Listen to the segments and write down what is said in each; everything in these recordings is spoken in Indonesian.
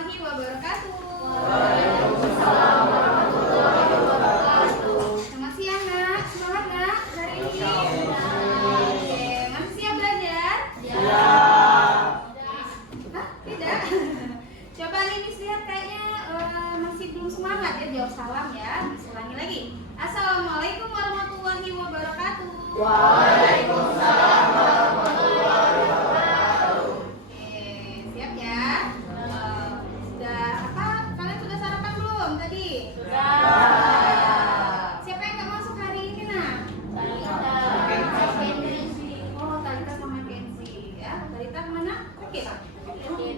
warahmatullahi wabarakatuh. Waalaikumsalam warahmatullahi wabarakatuh. Selamat siang nak, semangat nak hari ini. Oke, masih siap belajar? Ya. Hah? Tidak? Coba Linis lihat kayaknya masih belum semangat ya, jawab salam ya. Ulangi lagi. Assalamualaikum warahmatullahi wabarakatuh. Waalaikumsalam warahmatullahi wabarakatuh. Oke, siap ya? Sudah apa? Kalian sudah sarapan belum tadi? Sudah. Siapa yang nggak masuk hari ini nak? Oh, Talita sama Kenzi ya. Talita kemana? Oke. Oke,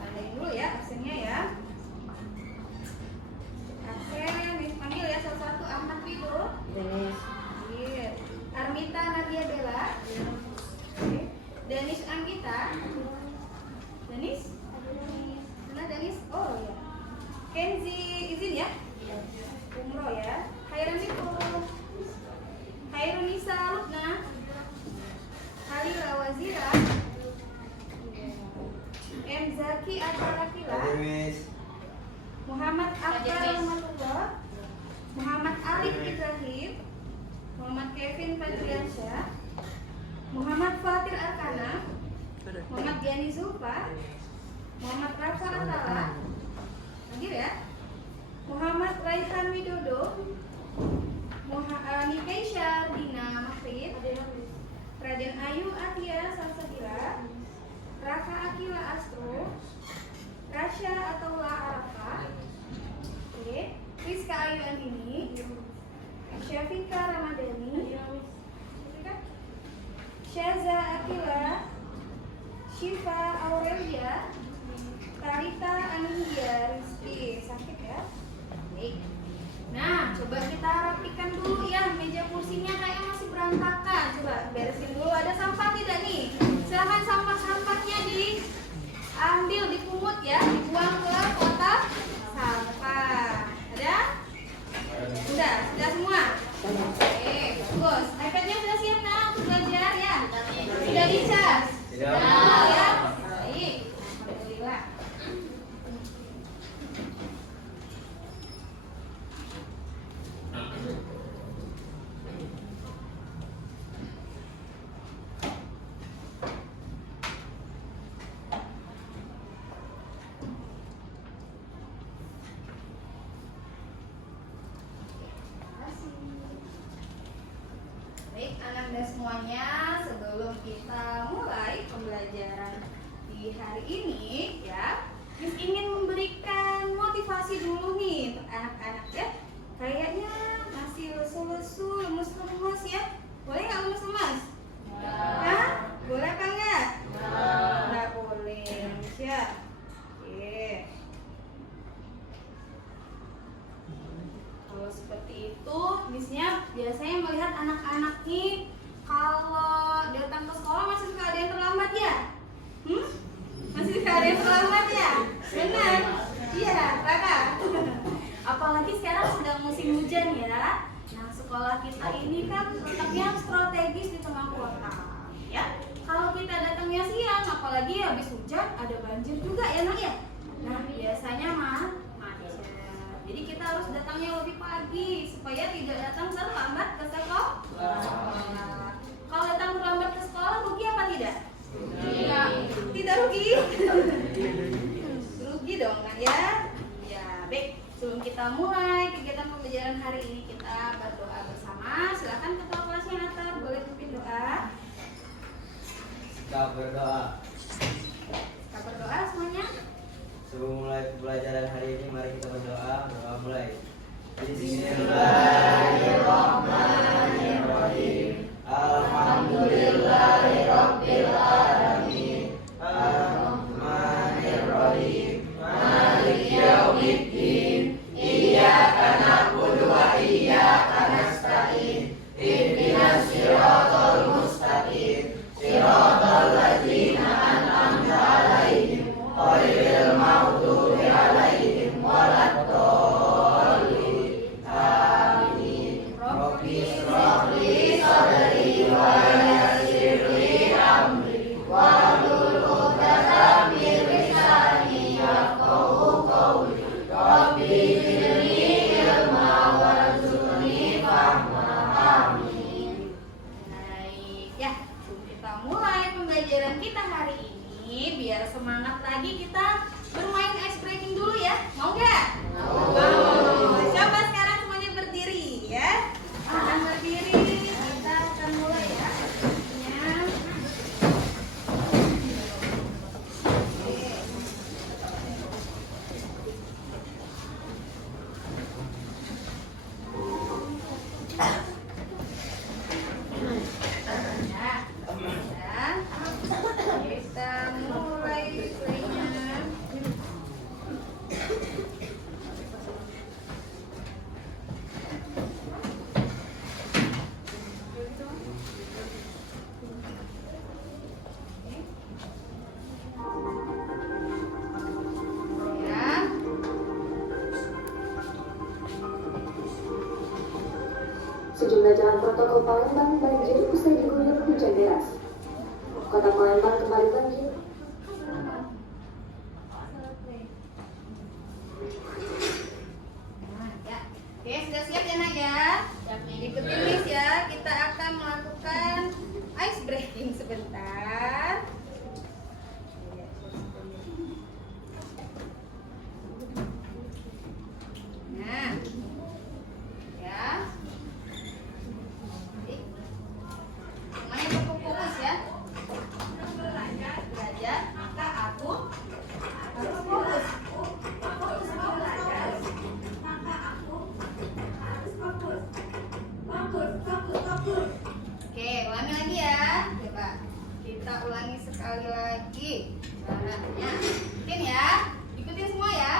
tandain dulu ya absennya ya. Absen, panggil ya satu-satu. Ahmad Fido, Armita Nadia Bella, Danis Anggita, Danis? Mana Danis? Oh ya. Kenzi izin ya? Umroh ya. Hairunisa Lutna, Halila Wazira, M. Zaki Atalakila, Muhammad Akbar Matullah, Muhammad Arif Ibrahim, Muhammad Kevin Patriansyah, Muhammad Fatir Arkana, Muhammad Giani Zulfa, Muhammad Rafa Atala, lanjut ya, Muhammad Raihan Widodo, Nikeisha Dina Mafrid, Raden Ayu Atia Salsabila, Rafa Akila Astro, Rasya Ataullah Arafah, Rizka Ayu Andini, Syafika Ramadhani, Syaza Akila, Syifa Aurelia, Talita Anindya Rizky. Sakit ya? Baik. Nah, coba kita rapikan dulu ya. Meja kursinya kayaknya masih berantakan. Coba beresin dulu. Ada sampah tidak nih? Silahkan sampah-sampahnya diambil, dipungut ya, dibuang ke kotak sampah. Ada? Sudah semua? Oke, bagus. iPad-nya sudah siap nah untuk belajar ya? Sudah dicas? Sudah ya? Baik, alhamdulillah. Baik, anak-anak semuanya, sebelum kita mulai pembelajaran di hari ini ya, Miss ingin memberikan motivasi dulu nih untuk anak-anak ya. Kayaknya masih lesu-lesu, lemes-lemes ya. Boleh nggak lemes-lemes? Hah? Boleh apa enggak? Nggak boleh, ya. Oke. Kalau seperti itu, Missnya biasanya melihat anak-anak nih kalau datang ke sekolah masih suka ada yang terlambat ya? Masih suka ada yang terlambat ya? Benar? Iya, Raka. Apalagi sekarang sedang musim hujan ya. Nah, sekolah kita ini kan letaknya strategis di tengah kota. Ya, kalau kita datangnya siang, apalagi habis hujan, ada banjir juga ya, Nak ya? Nah, biasanya macet. Jadi kita harus datangnya lebih pagi supaya tidak datang terlambat ke sekolah. Kalau datang terlambat ke sekolah rugi apa tidak? Tidak rugi. Rugi dong kan ya? Ya, baik. Sebelum kita mulai kegiatan pembelajaran hari ini, kita berdoa bersama. Silakan ketua kelasnya Nata, boleh pimpin doa. Kita berdoa. Kita berdoa semuanya. Sebelum mulai pembelajaran hari ini, mari kita berdoa. Doa mulai. Bismillahirrahmanirrahim. Alhamdulillahirabbil alamin. Ar-Rahmanirrahim. Maliki yaumiddin. Iyyaka na'budu wa iyyaka nasta'in. Ihdinas siratal mustaqim. Siratal ladzina an'amta 'alaihim ghairil maghdubi 'alaihim waladdallin. Amin. Rabbi shrah li sadri wa yassir li amri wa biar semangat lagi kita bermain ice breaking dulu ya. Mau nggak? Mau. Coba sekarang semuanya berdiri ya. Akan berdiri. Kita akan mulai ya. Sejumlah jalan protokol Palembang banjir usai diguyur hujan deras. Kota Palembang kembali banjir. Oke, sudah siap ya nak ya? Ikutin Miss ya, kita akan melakukan ice breaking sebentar. Nah, ya. Semuanya fokus ya. Belajar, maka aku harus fokus. Oke, ulangi lagi ya. Coba kita ulangi sekali lagi caranya. Ikutin ya. Ikutin semua ya.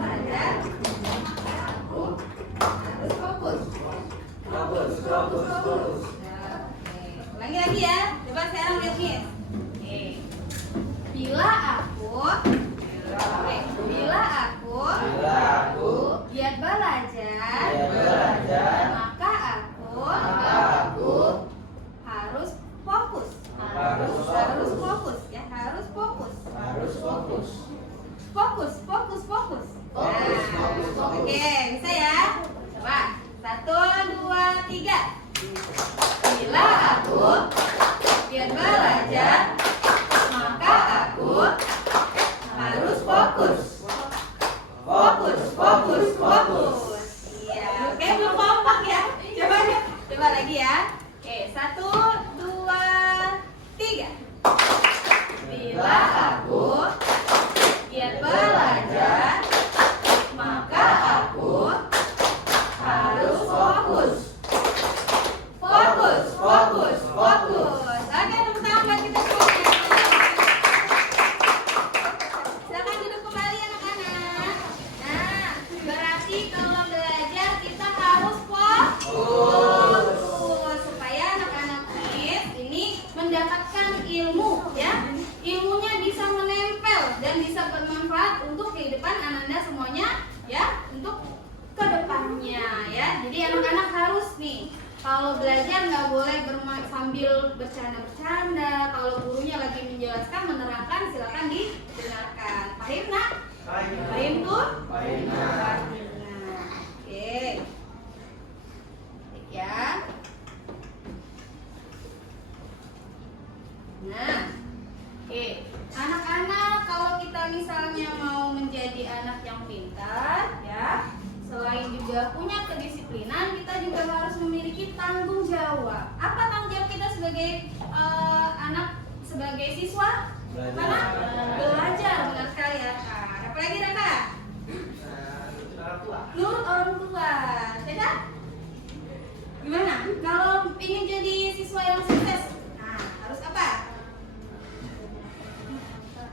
Belajar. Aku harus fokus. Oke, ulangi lagi ya. Coba sekarang lihat nih. Oke. Bila aku giat belajar, maka aku harus fokus. Harus fokus ya, harus fokus. Fokus. Nah, oke, bisa ya? Coba 1, 2, 3. Bila aku giat belajar, maka aku harus fokus. Iya, oke, belum kompak ya. Coba lagi ya. Oke, 1, 2, 3. Bila aku giat belajar, maka aku harus fokus. Oke, tepuk tangan buat kita semuanya. Silakan duduk kembali anak-anak. Nah, berarti kalau belajar kita harus fokus supaya anak-anak ini mendapatkan ilmu ya. Ilmunya bisa menempel dan bisa bermanfaat untuk kehidupan Ananda semuanya ya, untuk kedepannya ya. Jadi anak-anak harus nih, kalau belajar nggak boleh bermain sambil bercanda-bercanda. Kalau gurunya lagi menjelaskan, menerangkan, silakan didengarkan. Paham nak? Paham tuh? Paham. Oke. Baik ya. Nah, oke. Anak-anak, kalau kita misalnya mau menjadi anak yang pintar, ya, selain juga punya kedisiplinan, kita juga harus memiliki tanggung jawab. Apa tanggung jawab kita sebagai anak, sebagai siswa? Belajar, benar sekali ya. Nah, apa lagi Raka? Nurut orang tua. Tidak? Gimana? Kalau ingin jadi siswa yang sukses, nah harus apa?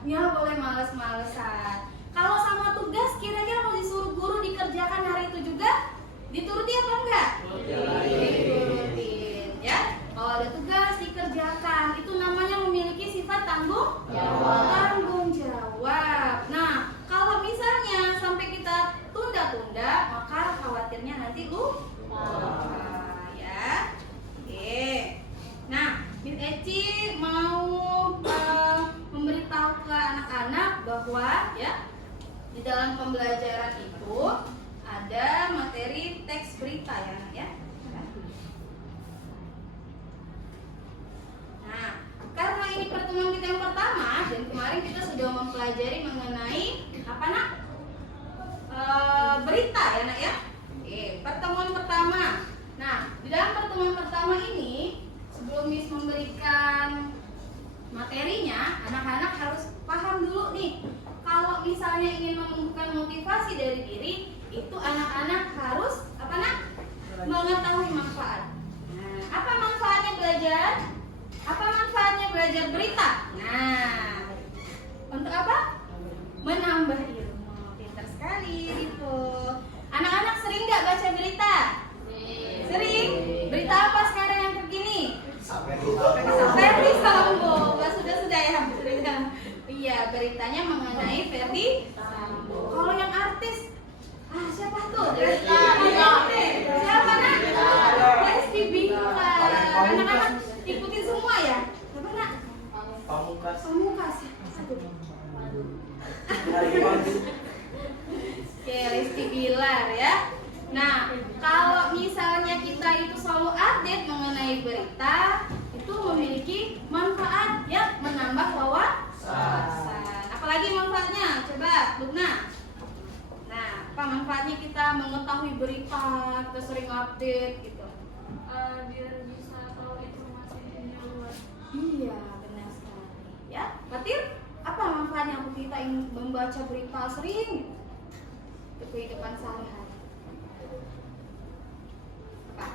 Ya boleh males-malesan. Kalau sama tugas kira-kira mau disuruh guru dikerjakan hari itu juga dituruti apa enggak? Diturutin ya. Kalau ada tugas dikerjakan, itu namanya memiliki sifat tanggung jawab. Nah, kalau misalnya sampai kita tunda-tunda, maka khawatirnya nanti lupa ya. Oke. Nah, Miss Eci mau memberitahu ke anak-anak bahwa ya di dalam pembelajaran itu ada materi teks berita ya. kemarin kita sudah mempelajari mengenai apa nak? Berita ya nak ya. Oke, pertemuan pertama. Nah, di dalam pertemuan pertama ini sebelum Miss memberikan materinya, anak-anak harus paham dulu nih. Kalau misalnya ingin menumbuhkan motivasi dari diri, itu anak-anak harus apa nak? Mengetahui manfaat. Nah, apa manfaatnya belajar? Apa manfaatnya belajar berita? Nah, untuk apa? Menambah ilmu. Pintar sekali itu. Anak-anak sering nggak baca berita? Sering. Berita apa sekarang yang terkini? Ferdi Sambo. Sudah ya. Iya, beritanya mengenai Ferdi Sambo. Kalau yang artis, siapa tuh? Siapa nak? Lesti Bilar. Anak-anak ikutin semua ya? Siapa nak? Pamungkas. Oke, Lesti Bilar ya. Nah, kalau misalnya kita itu selalu update mengenai berita, itu memiliki manfaat ya, menambah wawasan. Apalagi manfaatnya? Coba, Lukna. Nah, apa manfaatnya kita mengetahui berita, kita sering update gitu? Biar bisa tahu informasi dunia luar. Iya, benar sekali. Ya, Fatir, apa manfaatnya kalau kita ingin membaca berita sering di kehidupan sehari-hari? Apa?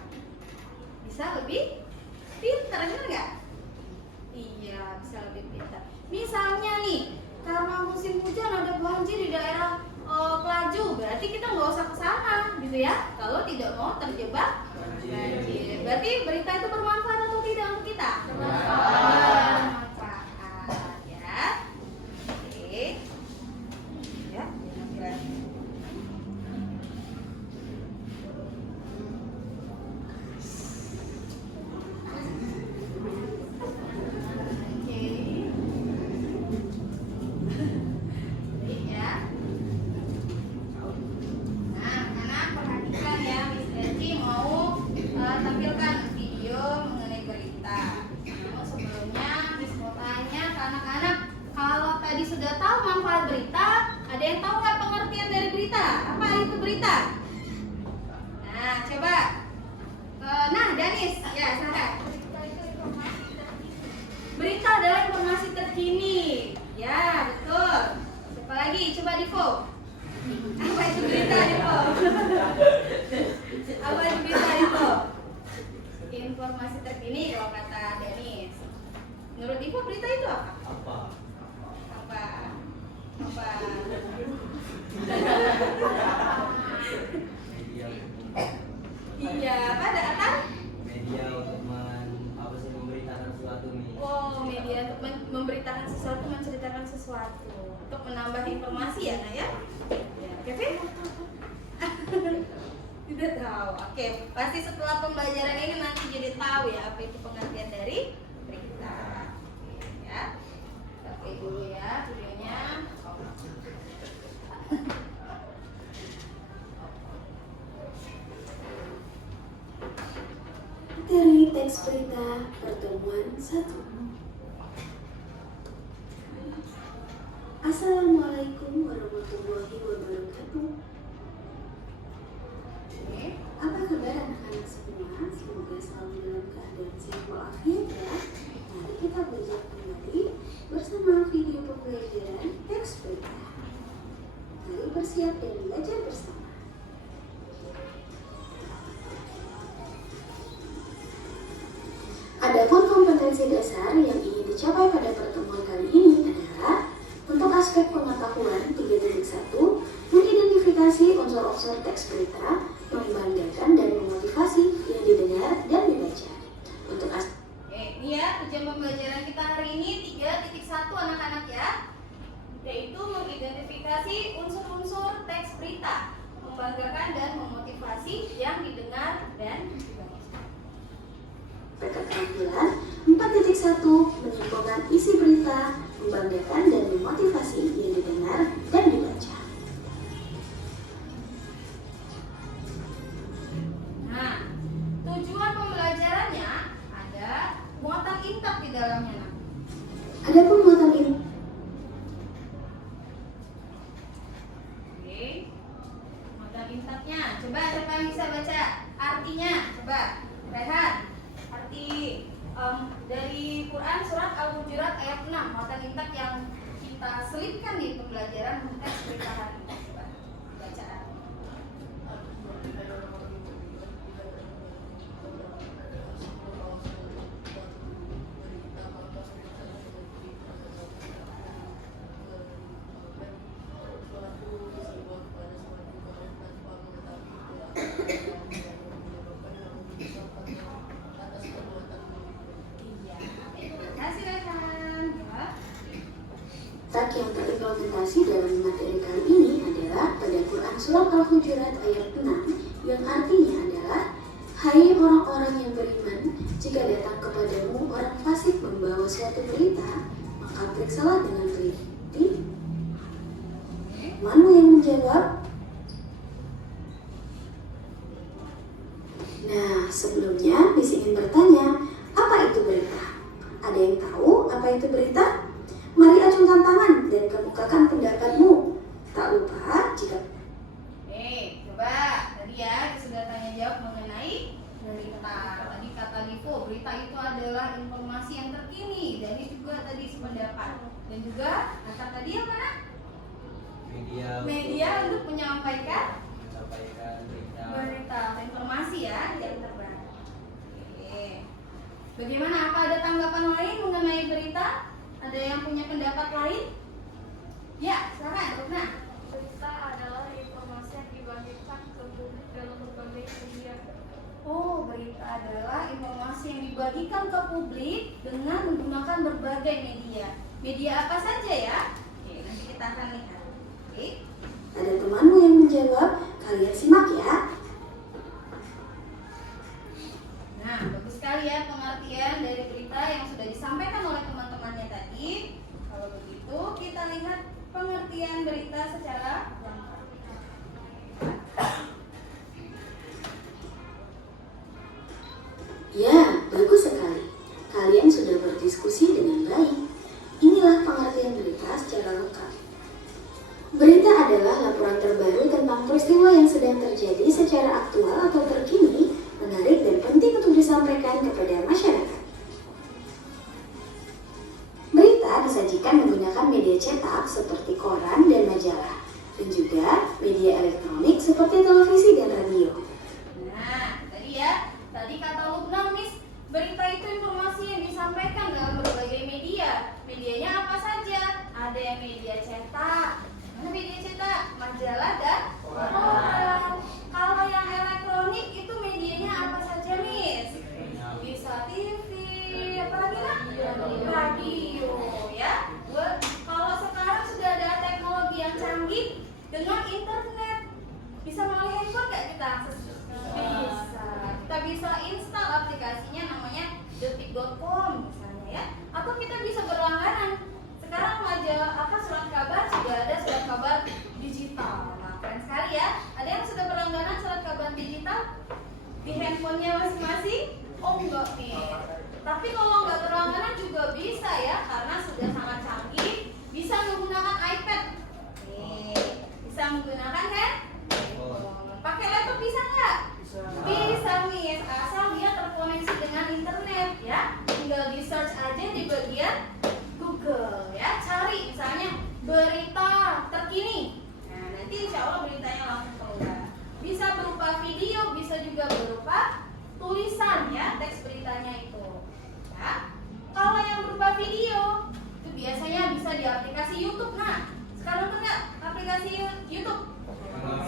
Bisa lebih pintar, benar nggak? Iya, bisa lebih pintar. Misalnya nih, karena musim hujan ada banjir di daerah Pelaju, berarti kita nggak usah ke sana, gitu ya? Kalau tidak mau terjebak banjir. Berarti berita itu bermanfaat atau tidak untuk kita? Bermanfaat, ya. Oke. Ya, tampilkan video mengenai berita. Namun sebelumnya Miss mau tanya ke anak-anak, kalau tadi sudah tahu manfaat berita, ada yang tahu nggak pengertian dari berita? Apa itu berita? Nah, coba. Nah, Danis, ya Sarah. Berita adalah informasi terkini. Ya, betul. Siapa lagi? Coba Divo. Apa itu berita, Divo? Apa itu berita, Divo? Informasi terkini kalau kata Danis. Menurut Ibu berita itu apa? Media. Iya, pada apa? Media untuk memberitakan sesuatu nih. Oh, media untuk memberitakan sesuatu, menceritakan sesuatu, untuk menambah informasi ya, Nak ya? Kevin? Tidak tahu. Oke, pasti setelah pembelajaran ini nanti jadi tahu ya apa itu pengertian dari berita. Oke, ya. Oke dulu ya videonya. Materi teks berita pertemuan 1. Assalamualaikum warahmatullahi wabarakatuh. Apa kabar anak-anak semua? Semoga selalu dalam keadaan sehat walafiat ya. Mari kita belajar kembali bersama video pembelajaran teks berita. Mari bersiap dan belajar bersama. Adapun kompetensi dasar yang ingin dicapai pada pertemuan kali ini adalah untuk aspek pengetahuan 3.1, mengidentifikasi unsur-unsur teks berita, membanggakan dan memotivasi yang didengar dan dibaca. Untuk Ini ya tujuan pembelajaran kita hari ini 3.1 anak-anak ya, yaitu mengidentifikasi unsur-unsur teks berita, membanggakan dan memotivasi yang didengar dan dibaca. keterampilan 4.1, menyimpulkan isi berita, membanggakan dan memotivasi yang didengar dan dibaca. Nah, tujuan pembelajarannya ada muatan intak di dalamnya. Adapun muatan Rehan, arti dari Quran surat Al-Hujurat ayat 6, mata intak yang kita selipkan di pembelajaran teks berita hari ini. Coba bacaan. Tag yang terimplementasi dalam materi kali ini adalah pada Quran Surat Al-Hujurat ayat 6 yang artinya adalah hai orang-orang yang beriman, jika datang kepadamu orang fasik membawa suatu berita, maka periksalah dengan teliti. Temanmu yang menjawab. Nah, sebelumnya Miss ingin bertanya, apa itu berita? Ada yang tahu apa itu berita? Mari acungkan tangan dan kemukakan pendapatmu. Tak lupa jika... Coba tadi ya kita sudah tanya jawab mengenai berita. Tadi kata Lipo, berita itu adalah informasi yang terkini. Dan ini juga tadi sependapat. Dan juga kata tadi yang mana? Media untuk menyampaikan berita atau informasi ya yang terbaru. Bagaimana? Apa ada tanggapan lain mengenai berita? Ada yang punya pendapat lain? Ya, silakan, Rukna. Berita adalah informasi yang dibagikan ke publik dalam berbagai media. Oh, berita adalah informasi yang dibagikan ke publik dengan menggunakan berbagai media. Media apa saja ya? Oke, nanti kita akan lihat. Oke. Ada temanmu yang menjawab, kalian simak ya. Nah, bagus sekali ya pengertian dari berita yang sudah disampaikan oleh teman-temannya tadi. Kalau begitu, kita lihat pengertian berita secara lengkap. Ya, bagus sekali. Kalian sudah berdiskusi dengan baik. Inilah pengertian berita secara lengkap. Berita adalah laporan terbaru tentang peristiwa yang sedang terjadi secara aktual atau terkini, menarik dan penting untuk disampaikan kepada masyarakat. Berita disajikan menggunakan media cetak seperti koran dan majalah, dan juga media elektronik seperti televisi dan radio. Nah, tadi kata Lubna, Miss, berita itu informasi yang disampaikan dalam berbagai media. Medianya apa saja? Ada yang media cetak. Mana media cetak? Majalah dan koran. Kalau yang elektronik itu medianya apa saja, Miss? Bisa TV, apalagi lah? Radio, ya. Kalau sekarang sudah ada teknologi yang canggih dengan internet, bisa melalui handphone nggak kita akses? Bisa. Kita bisa install aplikasinya namanya detik.com misalnya ya. Atau kita bisa berlangganan. Sekarang majalah surat kabar sudah ada surat kabar digital. Nah, keren sekali ya. Ada yang sudah berlangganan surat kabar digital di handphonenya masing-masing? Oh enggak nih. Tapi kalau nggak berlangganan juga bisa ya, karena sudah sangat canggih. Bisa menggunakan iPad. Bisa menggunakan handphone. Pakai laptop bisa nggak? Bisa nih, asal dia terkoneksi dengan internet ya. Tinggal di search aja di bagian Google ya. Cari misalnya berita terkini. Nah, nanti insya Allah beritanya langsung keluar. Bisa berupa video, bisa juga berupa tulisan ya, teks beritanya itu. Ya. Kalau yang berupa video itu biasanya bisa di aplikasi YouTube. Nah, sekarang nggak aplikasi YouTube?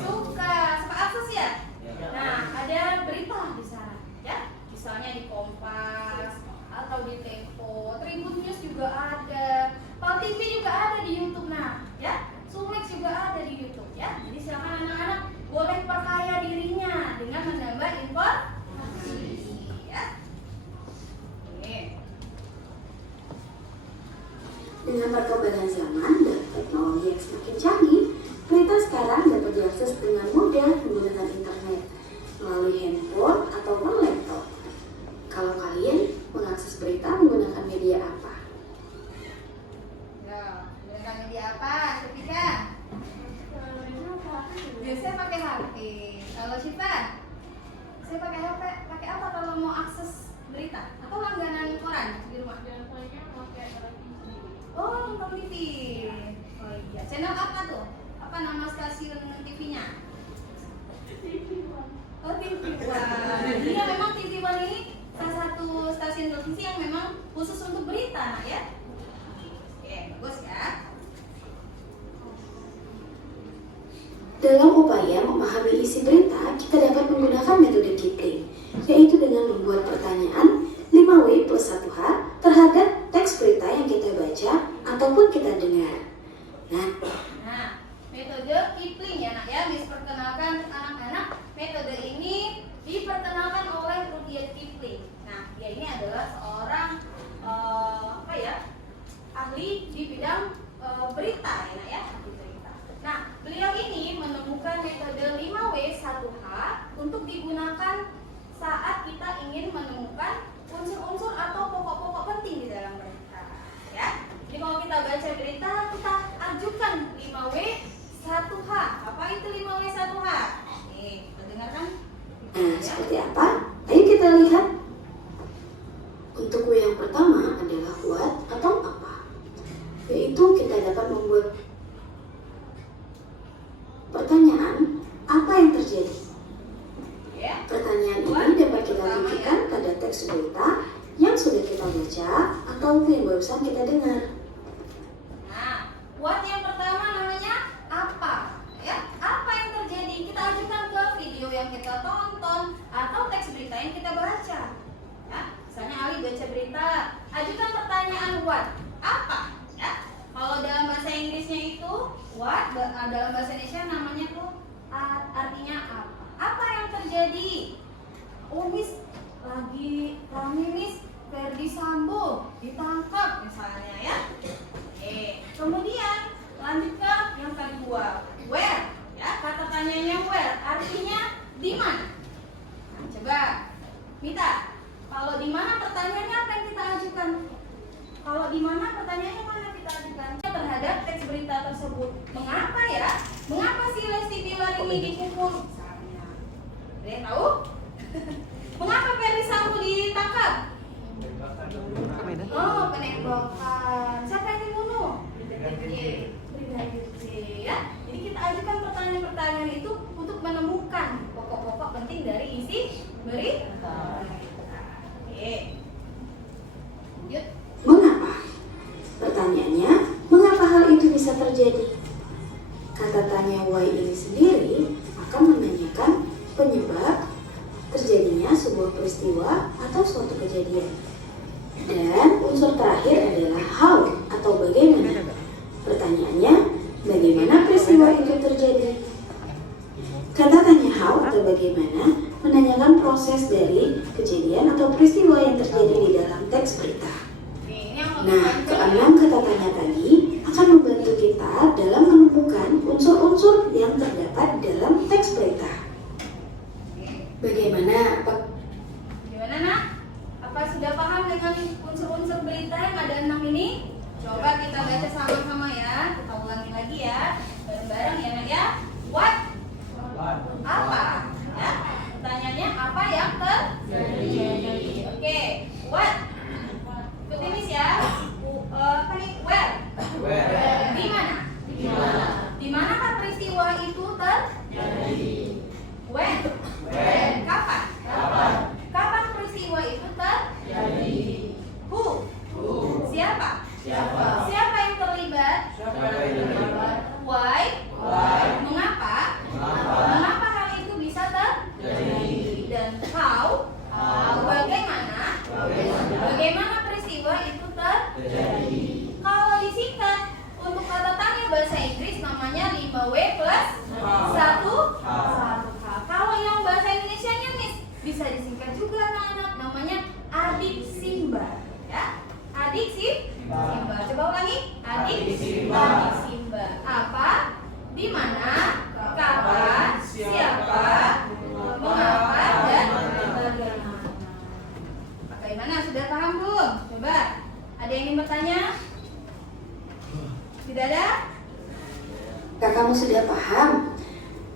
Suka akses ya? Nah, ada berita di sana, ya. Misalnya di Kompas atau di Tempo, Tribun News juga ada, Pal TV juga ada di YouTube. Nah, ya, Sumex juga ada di YouTube, ya. Jadi silakan anak-anak boleh perkaya dirinya dengan menambah informasi, ya. Oke. Dengan perkembangan zaman dan teknologi yang semakin canggih, berita sekarang dapat diakses dengan mudah menggunakan internet, melalui handphone ataupun laptop. Kalau kalian mengakses berita menggunakan media apa? Ya, menggunakan media apa, Syafika? Biasanya pakai HP. Kalau Syifa? Saya pakai HP, pakai apa anak ya. Oke, bagus ya. Dalam upaya memahami isi berita, kita dapat menggunakan metode Kipling, yaitu dengan membuat pertanyaan 5W plus 1H terhadap teks berita yang kita baca ataupun kita dengar. Nah, metode Kipling ya nak ya, diperkenalkan anak-anak. Metode ini diperkenalkan oleh Rudyard Kipling. Nah, dia ini adalah seorang ahli di bidang berita ya nak ya, ahli berita. Nah, beliau ini menemukan metode 5W 1H untuk digunakan saat kita ingin menemukan unsur-unsur atau pokok-pokok penting di dalam berita ya. Jadi kalau kita baca berita, kita ajukan 5W 1H. Apa itu 5W 1H? Nih, kita dengarkan. Nah, seperti apa? Ayo kita lihat. Untuk W yang pertama adalah what atau apa, yaitu kita dapat membuat pertanyaan apa yang terjadi. Ya. Pertanyaan ini dapat kita tunjukkan pada teks berita yang sudah kita baca atau yang barusan kita dengar. Nah, what yang pertama namanya apa? Ya, apa yang terjadi? Kita ajukan ke video yang kita tonton atau teks berita yang kita baca. Ya, misalnya Ali baca berita, ajukan pertanyaan what? Apa? Ya. Kalau dalam bahasa Inggrisnya itu what, dalam bahasa Indonesia namanya tuh artinya apa? Apa yang terjadi? Oh Miss, lagi rame Miss, Ferdy Sambo ditangkap misalnya ya. Kemudian lanjut ke yang kedua, where ya, kata tanyanya where, artinya di mana. Nah, coba Mita, kalau di mana pertanyaannya apa yang kita ajukan? Kalau di mana pertanyaannya mana kita ajukan? Terhadap teks berita tersebut. Mengapa ya? Mengapa si Lesti Bilar ini dipukul? Misalnya. Ada yang tahu? Mengapa Ferdy Sambo ditangkap? Oh, penembakan. Siapa yang dibunuh? Brigadir J. Ya. Jadi kita ajukan pertanyaan-pertanyaan itu untuk menemukan pokok-pokok penting dari isi berita. Oke. Lanjut. Mengapa? Pertanyaannya, mengapa hal itu bisa terjadi? Kata tanya why ini sendiri akan menanyakan penyebab terjadinya sebuah peristiwa atau suatu kejadian. Dan unsur terakhir adalah how atau bagaimana. Pertanyaannya, bagaimana peristiwa itu terjadi? Kata tanya how atau bagaimana menanyakan proses dari kejadian atau peristiwa yang terjadi di dalam teks berita. Nah, keenam kata tanya tadi akan membantu kita dalam menemukan unsur-unsur yang terdapat dalam teks berita. Bagaimana? Gimana nak? Apa sudah paham dengan unsur-unsur berita yang ada 6 ini? Coba kita baca sama-sama ya. Kita ulangi lagi ya, bareng-bareng ya nak ya. What? Apa? Ya. Pertanyaannya apa yang terjadi? Oke. What? Ikuti Miss ya. Apa nih? Where? Di mana? Di manakah peristiwa itu terjadi? When? Kapan? Kapan peristiwa itu terjadi? Who? Siapa? Siapa yang terlibat? Why? Mengapa? Mengapa hal itu bisa terjadi? Dan how? Bagaimana? Bagaimana peristiwa itu terjadi? Kalau disingkat untuk kata tanya bahasa Inggris namanya 5W plus 1H. Kalau yang bahasa Indonesianya Miss bisa disingkat juga anak-anak, namanya adik Simba ya. Adik Simba. Coba ulangi. Adik Simba. Apa? Di mana? Kapan? Siapa? Mengapa? Dan bagaimana? Bagaimana? Sudah paham belum? Coba. Ada yang ingin bertanya? Tidak ada? Kakakmu sudah paham?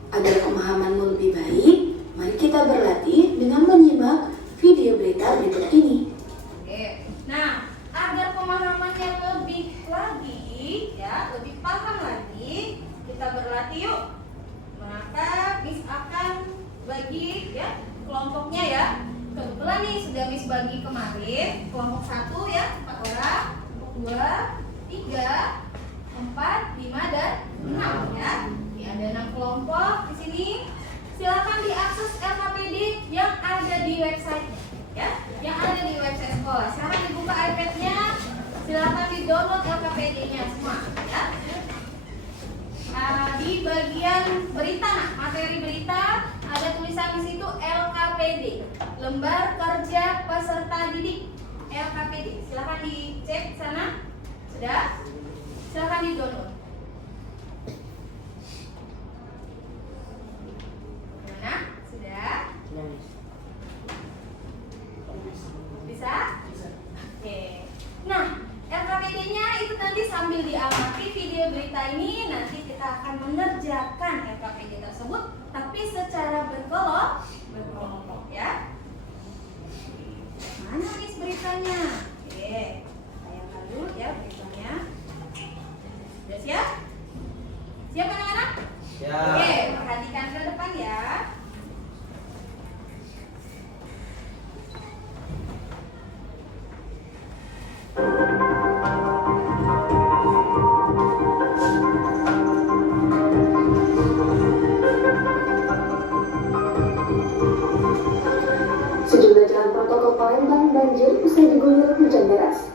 Agar pemahamanmu lebih baik, mari kita berlatih dengan menyimak video berita berikut ini. Oke. Nah, agar pemahamannya lebih lagi, ya, lebih paham lagi, kita berlatih yuk. Maka Miss akan bagi ya kelompoknya ya. Kebetulan nih sudah sudah Miss bagi kemarin, kelompok 1 ya 4 orang, kelompok 2, 3, 4, 5 dan 6 ya. Ini ada 6 kelompok di sini. Silakan diakses LKPD yang ada di websitenya ya, yang ada di website sekolah. Silakan dibuka iPad-nya, silakan di-download LKPD-nya semua ya. Di bagian berita, materi berita ada tulisan di situ LKPD, lembar kerja peserta didik LKPD. Silahkan dicek sana. Sudah? Silahkan di-download. Mana? Sudah? Bisa? Oke. Nah, LKPD-nya itu nanti sambil diamati video berita ini, nanti kita akan mengerjakan LKPD tersebut, tapi secara berkelompok ya. Mana nih beritanya? Oke, tayangkan dulu ya beritanya. Sudah siap? Siap anak-anak? Ya. Oke, perhatikan ke depan ya. Sejumlah jalan protokol Palembang banjir usai diguyur hujan deras.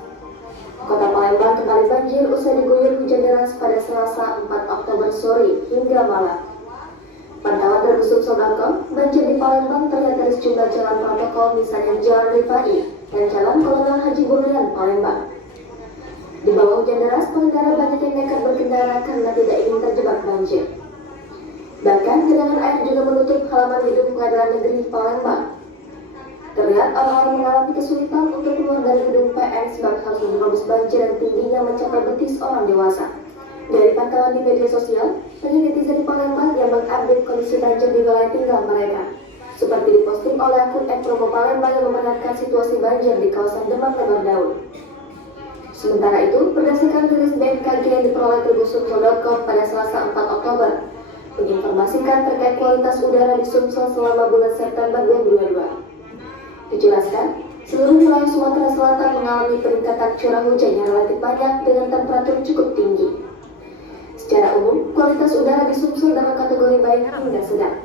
Kota Palembang kembali banjir usai diguyur hujan deras pada Selasa 4 Oktober sore hingga malam. Pantauan Rebusuk.com, banjir di Palembang terlihat dari sejumlah jalan protokol, misalnya Jalan Rifai dan Jalan Kolonel Haji Burlian, Palembang. Di bawah hujan deras, pengendara banyak yang nekat berkendara karena tidak ingin terjebak banjir. Bahkan genangan air juga menutup halaman gedung Pengadilan Negeri Palembang. Terlihat orang-orang mengalami kesulitan untuk keluar dari gedung PN sebab harus menerobos banjir yang tingginya mencapai betis orang dewasa. Dari pantauan di media sosial, banyak netizen di Palembang yang mengupdate kondisi banjir di wilayah tinggal mereka. Seperti diposting oleh akun @promo Palembang yang memperlihatkan situasi banjir di kawasan Demang Lebar Daun. Sementara itu, berdasarkan rilis BMKG yang diperoleh Rebusuk.com pada Selasa 4 Oktober, menginformasikan terkait kualitas udara di Sumsel selama bulan September 2022. Dijelaskan, seluruh wilayah Sumatera Selatan mengalami peningkatan curah hujan yang relatif banyak dengan temperatur cukup tinggi. Secara umum, kualitas udara di Sumsel dalam kategori baik hingga sedang.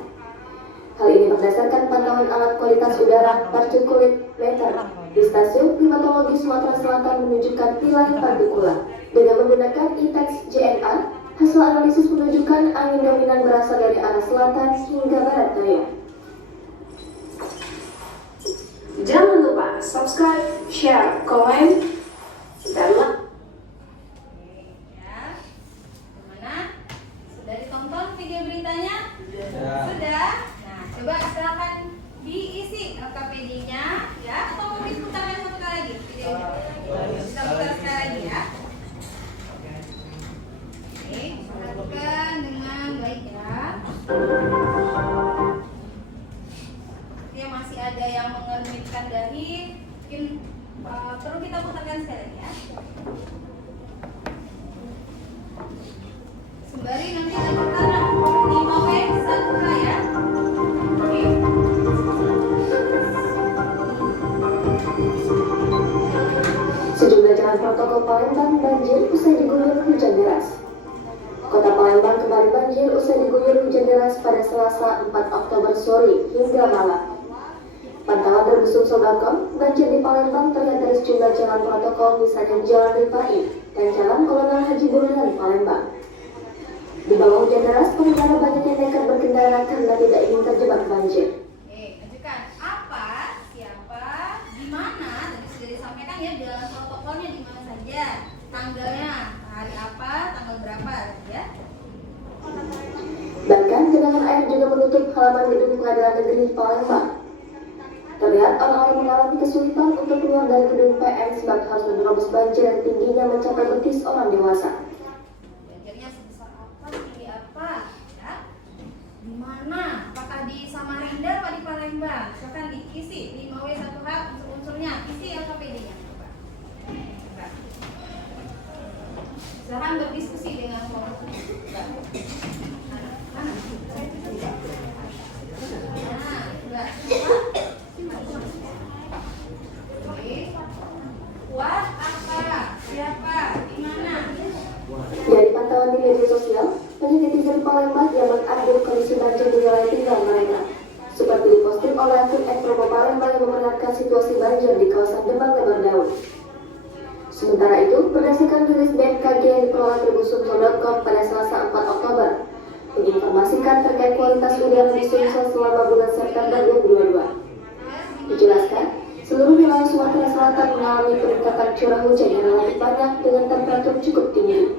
Hal ini berdasarkan pantauan alat kualitas udara particulate meter di Stasiun Klimatologi Sumatera Selatan menunjukkan nilai partikulat dengan menggunakan indeks JNA. Hasil analisis menunjukkan angin dominan berasal dari arah selatan hingga barat daya. Jangan lupa subscribe, share, komen, dan like. Ya, gimana? Sudah ditonton video beritanya? Sudah. Sudah. Nah, coba silakan diisi LKPD-nya ya, atau mau diputarkan satu kali lagi videonya? Kita putar sekali lagi ya. Oke, perhatikan dengan baik ya. Dia masih ada yang mengermitkan dahi, mungkin perlu kita putarkan sekali lagi ya. Sembari nanti lanjutkan 5W 1H ya. Oke. Sejumlah jalan protokol Palembang banjir usai diguyur hujan deras. Kota Palembang kembali banjir usai diguyur hujan deras pada Selasa 4 Oktober sore hingga malam. Pantauan Rebusuk.com, banjir di Palembang terlihat dari sejumlah jalan protokol, misalnya Jalan Rifai dan Jalan Kolonel Haji Burlian, Palembang. Di bawah hujan deras, pengendara banyak yang nekat berkendara karena tidak ingin terjebak banjir. Tunjukkan apa, siapa, di mana, tadi sudah disampaikan ya, jalan protokolnya di mana saja, tanggalnya, hari apa, tanggal berapa ya. Bahkan genangan air juga menutup halaman gedung Pengadilan Negeri Palembang. Terlihat orang-orang mengalami kesulitan untuk keluar dari gedung PN sebab harus menerobos banjir yang tingginya mencapai betis orang dewasa. Banjirnya sebesar apa, tinggi apa, ya? Di mana? Apakah di Samarinda atau di Palembang? Silahkan diisi 5W 1H unsur-unsurnya, isi LKPD-nya. Coba. Silahkan berdiskusi dengan kelompok. Nah, enggak. stasiun di kawasan Demang Lebar Daun. Sementara itu, berdasarkan rilis BMKG yang dikelola tribusumsel.com pada Selasa 4 Oktober, menginformasikan terkait kualitas udara di Sumsel selama bulan September 2022. Dijelaskan, seluruh wilayah Sumatera Selatan mengalami peningkatan curah hujan yang relatif banyak dengan temperatur cukup tinggi.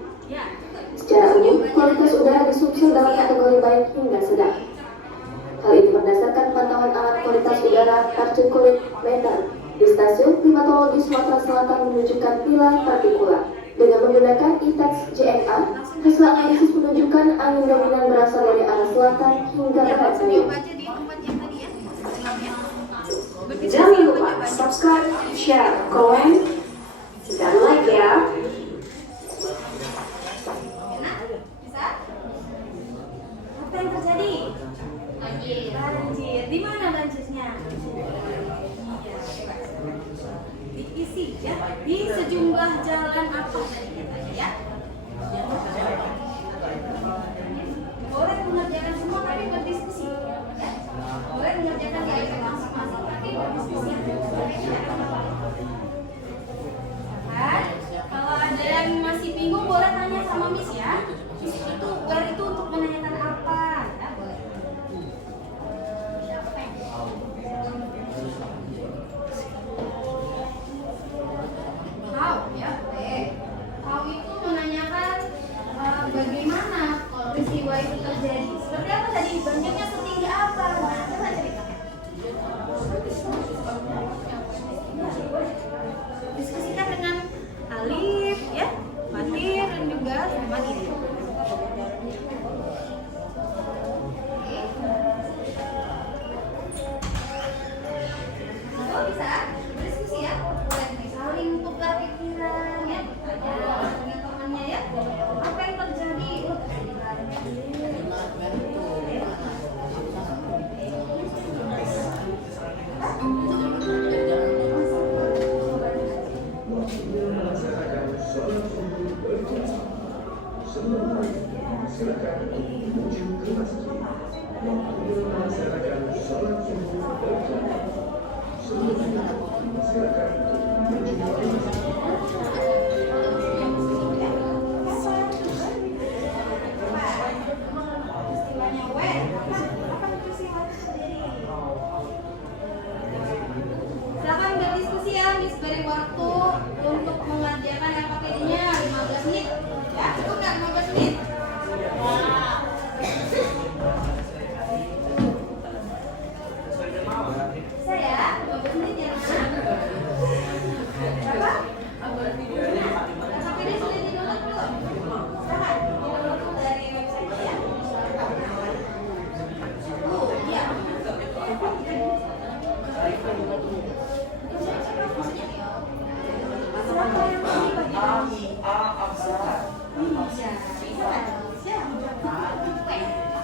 Secara umum, kualitas udara di Sumsel dalam kategori baik hingga sedang. Hal ini berdasarkan pantauan alat kualitas udara particulate meter di Stasiun Klimatologi Sumatera Selatan menunjukkan pilar partikulat. Dengan menggunakan ITEX JNA, hasil analisis menunjukkan angin dominan berasal dari arah selatan hingga barat daya. Jangan lupa subscribe, share, komen, dan like ya. Bisa? Apa yang terjadi? Banjir. Di mana banjirnya? Diisi ya. Di sejumlah jalan apa tadi katanya ya? Boleh mengerjakan semua tapi berdiskusi. Ya. Boleh mengerjakan di iPad masing-masing tapi berdiskusi. Kan? Kalau ada yang masih bingung boleh tanya sama Miss ya. Miss itu where itu untuk menanyakan apa? Ya, boleh. How ya, boleh. How itu menanyakan bagaimana peristiwa itu terjadi. Seperti apa tadi? Banjirnya setinggi apa? Nah, coba cerita. Diskusikan dengan Alif, ya, Fatir, dan juga sama ini. Oh, bisa berdiskusi ya, boleh saling tukar pikiran ya, tanya dengan temannya ya, apa yang terjadi? Oh, terjadi banjir. Istilahnya when, apa peristiwa itu sendiri? Silakan berdiskusi ya, Miss beri waktu untuk mengerjakan RKPD-nya 15 menit. Ya, cukup nggak 15 menit? Bisa ya, 15 menit ya. Berapa? RKPD sudah di-download belum? Silakan, di-download dari website ya. Iya. Siapa yang mau dibagi? Iya, bisa. Siapa?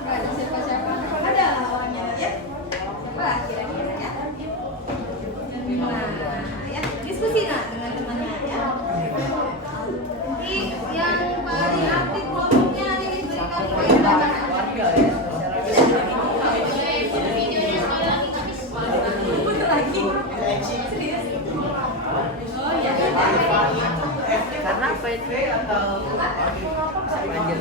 Nggak ada siapa-siapa. Ada lawannya ya. Siapa kira-kira ya? Nah, ya diskusi nah dengan temannya ya. Nanti yang paling aktif kelompoknya nanti diberikan poin tambahan. Lagi. Serius? Oh iya. Karena PV atau banjir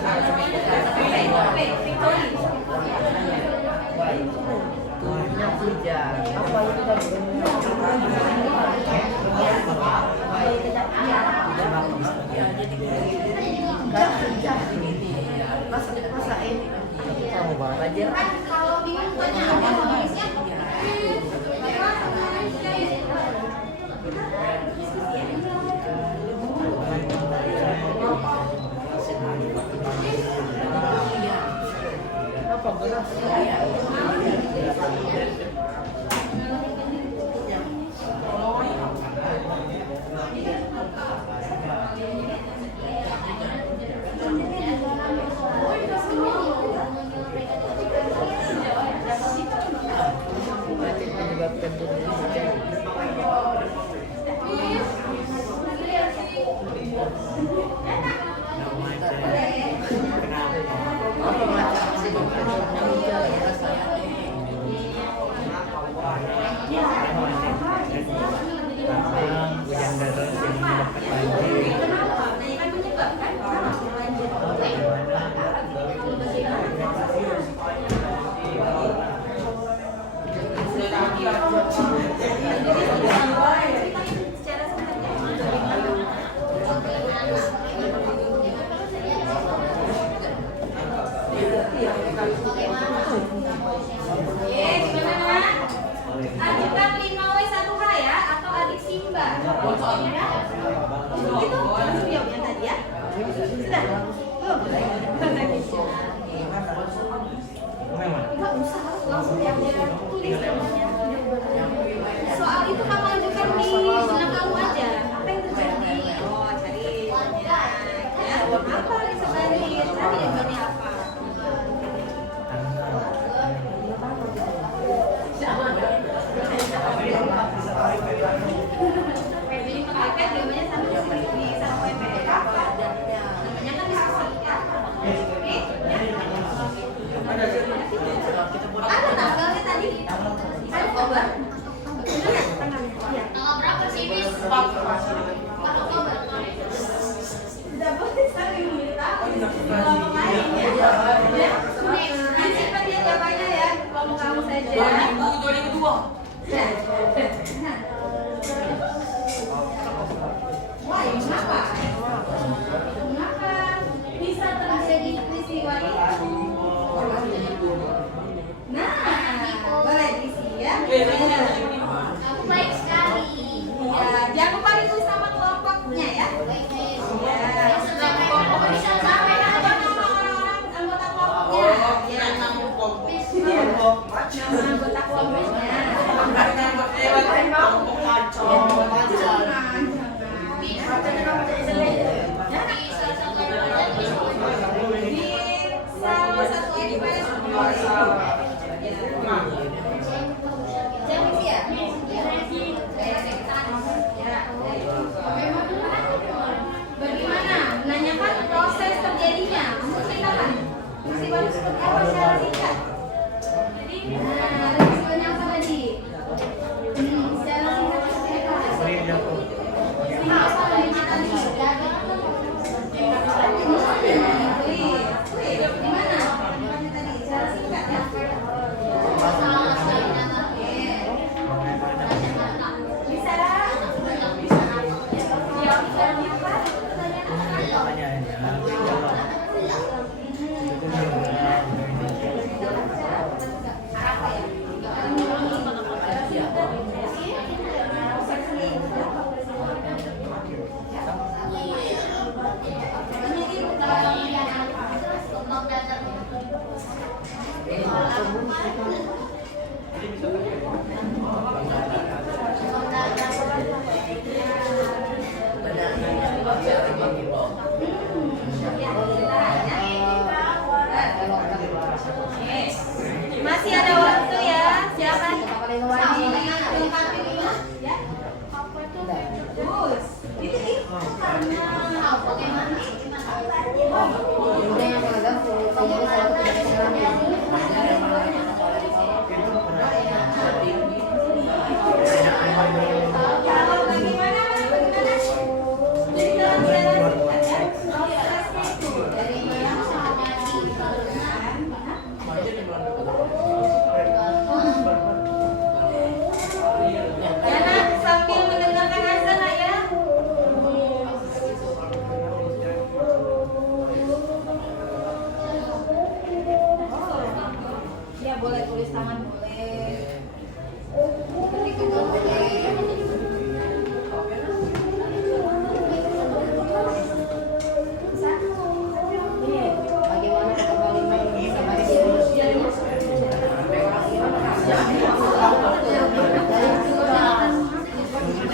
hujan. Apa itu tadi? Masa ini kamu banjir. Kalau bingung tanya aja sama Miss-nya.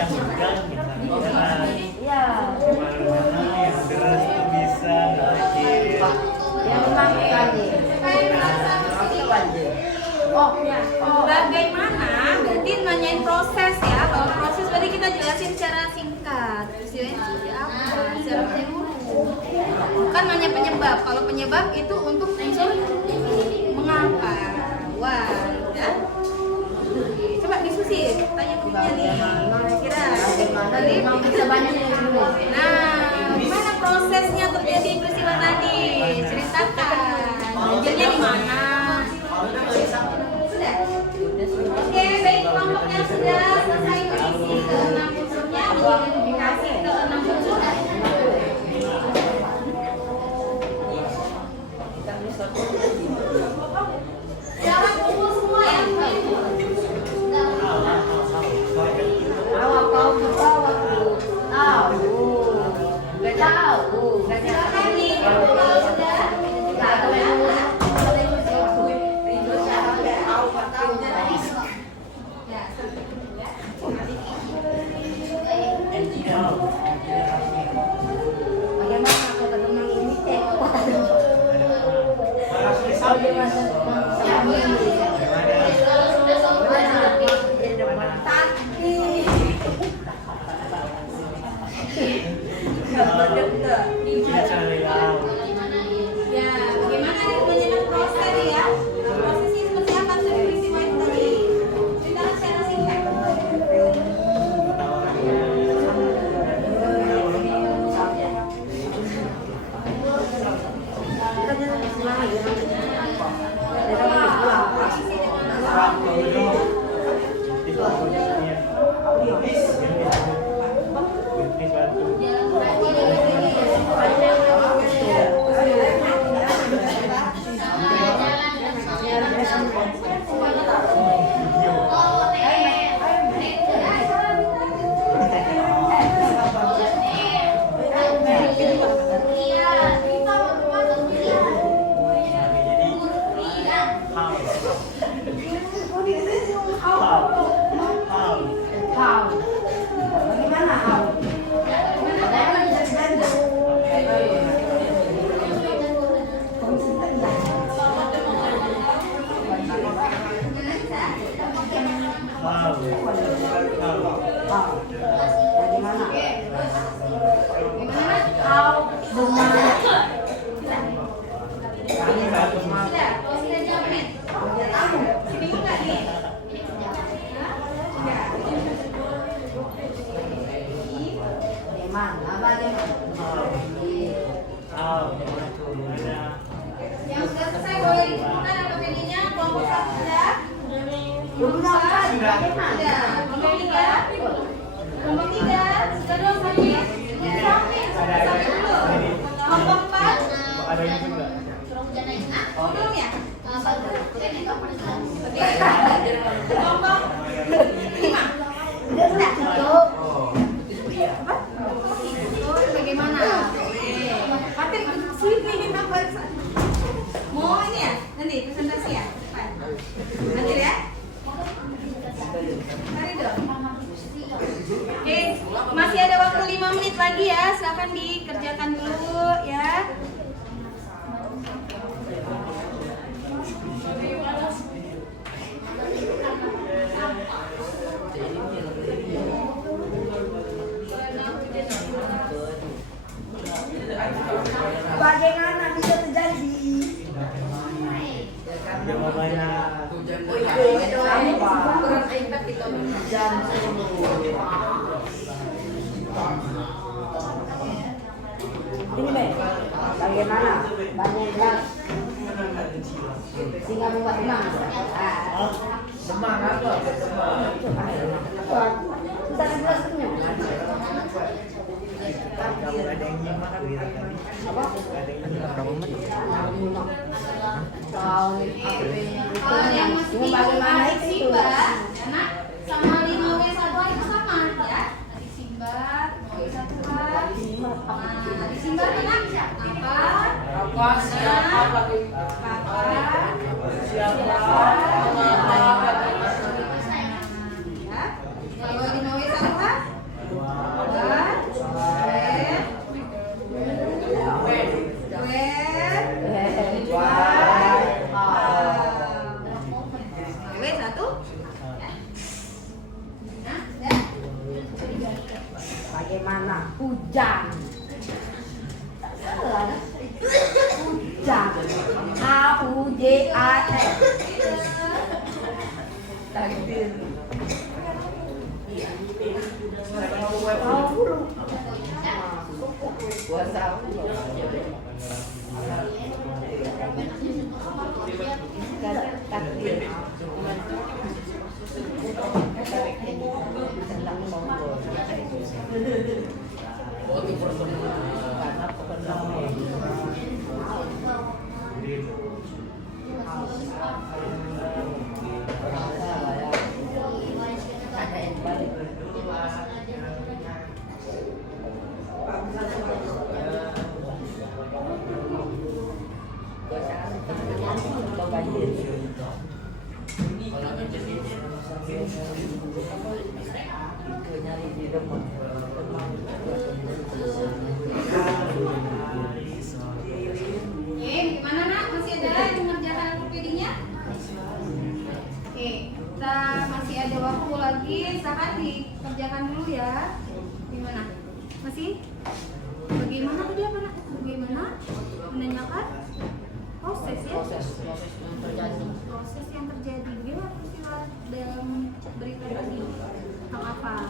yang sedang gimana Iya. gimana yang terus itu bisa berakhir. Yang menang lagi. Oh, ya. Oh. Bagaimana? Berarti nanyain proses ya. Kalau proses berarti kita jelasin secara singkat. Istilahnya seperti apa? Secara menyeluruh. Kan nanya penyebab. Kalau penyebab itu untuk unsur mengapa. Wah, ya. Coba diskusi. Tanya punya nih. Kira. Tadi Bisa banyak yang dulu. Nah, gimana prosesnya terjadi peristiwa tadi? Ceritakan. Banjirnya di mana? Sudah. Oke, baik, kelompoknya sudah selesai berisi ke 6 unsurnya, mengidentifikasi ke 6 unsur. Jangan kumpul semua ya. Awak tahu tahu. Gak tahu. Silakan nih, kalau sudah. Ya, sampai dulu ya. Bagaimana aku teman ini teh? Bagaimana? Ya, bagaimana menyenang proses ya? Prosesnya seperti apa tuh peristiwa itu tadi? Ceritakan secara singkat. Sudah, kalau sudah jawab nih. Sini buka nih. Yang sudah selesai boleh dikumpulkan APBD-nya. Kelompok 1 sudah. Kelompok 2 sudah. Kelompok 3. Kelompok 3 sudah dong sampai. Sampai dulu. Kelompok 4. Oh belum ya? Oke. Kelompok 5. Sudah. Apa? Oh, bagaimana? Fatir, sini nampak. Mau ini ya? Nanti presentasi ya? Nanti ya? Mari dong. Oke, masih ada waktu 5 menit lagi ya. Silakan dikerjakan dulu ya. Bagaimana bisa terjadi? Jawabannya Ini Be, bagaimana? Banyak gelas sehingga membuat demam. Demam apa? Kita ada gelas kenyang. ada yang nyimak gitu tadi. Apa? Ada yang nyimak berapa menit? Tahun Kalau yang masih bingung bagaimana adik itu? Simba, karena sama 5W1H itu sama ya. Adik Simba, 5W1H. Nah, adik Simba kan apa? Siapa? Ya. Kalau 5W1H Hujan. Tak salah. Hujan. H-U-J-A-N. Takdir. Tahu dulu. Puasa. Takdir. Gimana nak? Masih ada yang mengerjakan PPD-nya? Oke, kita masih ada waktu lagi, silakan dikerjakan dulu ya. Gimana? Masih? Bagaimana tadi apa nak? Bagaimana? Menanyakan proses ya? Proses yang terjadi. Gimana peristiwa dalam berita tadi? Tentang apa?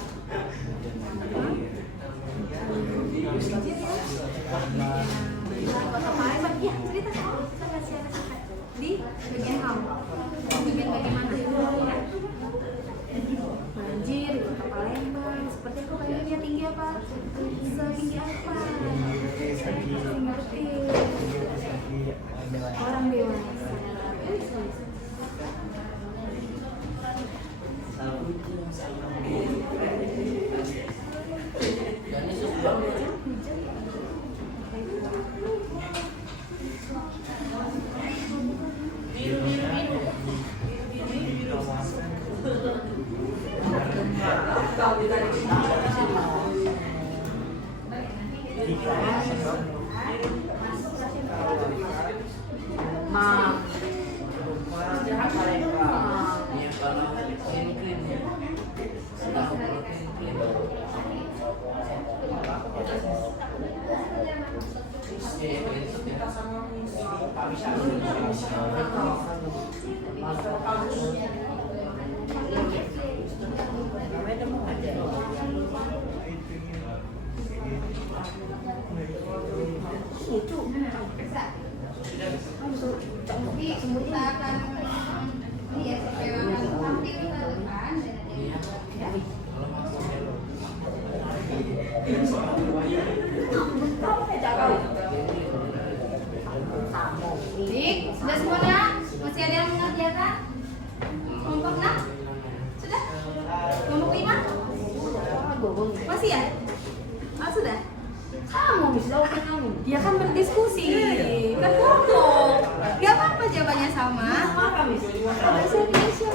Ya, cerita di bagian kamu. Bagian bagaimana? Banjir di Kota Palembang. Seperti apa banjirnya, tinggi apa? Setinggi apa? Ngerti. Orang dewasa. Kita akan ini ya, tampil ke depan Dik, sudah semuanya? Masih ada yang mengerjakan? Kelompok 6? Sudah? Kelompok 5? Masih ya? Ah, sudah? Kamu bisa kamu. Dia kan berdiskusi. Kan kelompok. Gak apa-apa jawabannya sama. Bahasa Indonesia.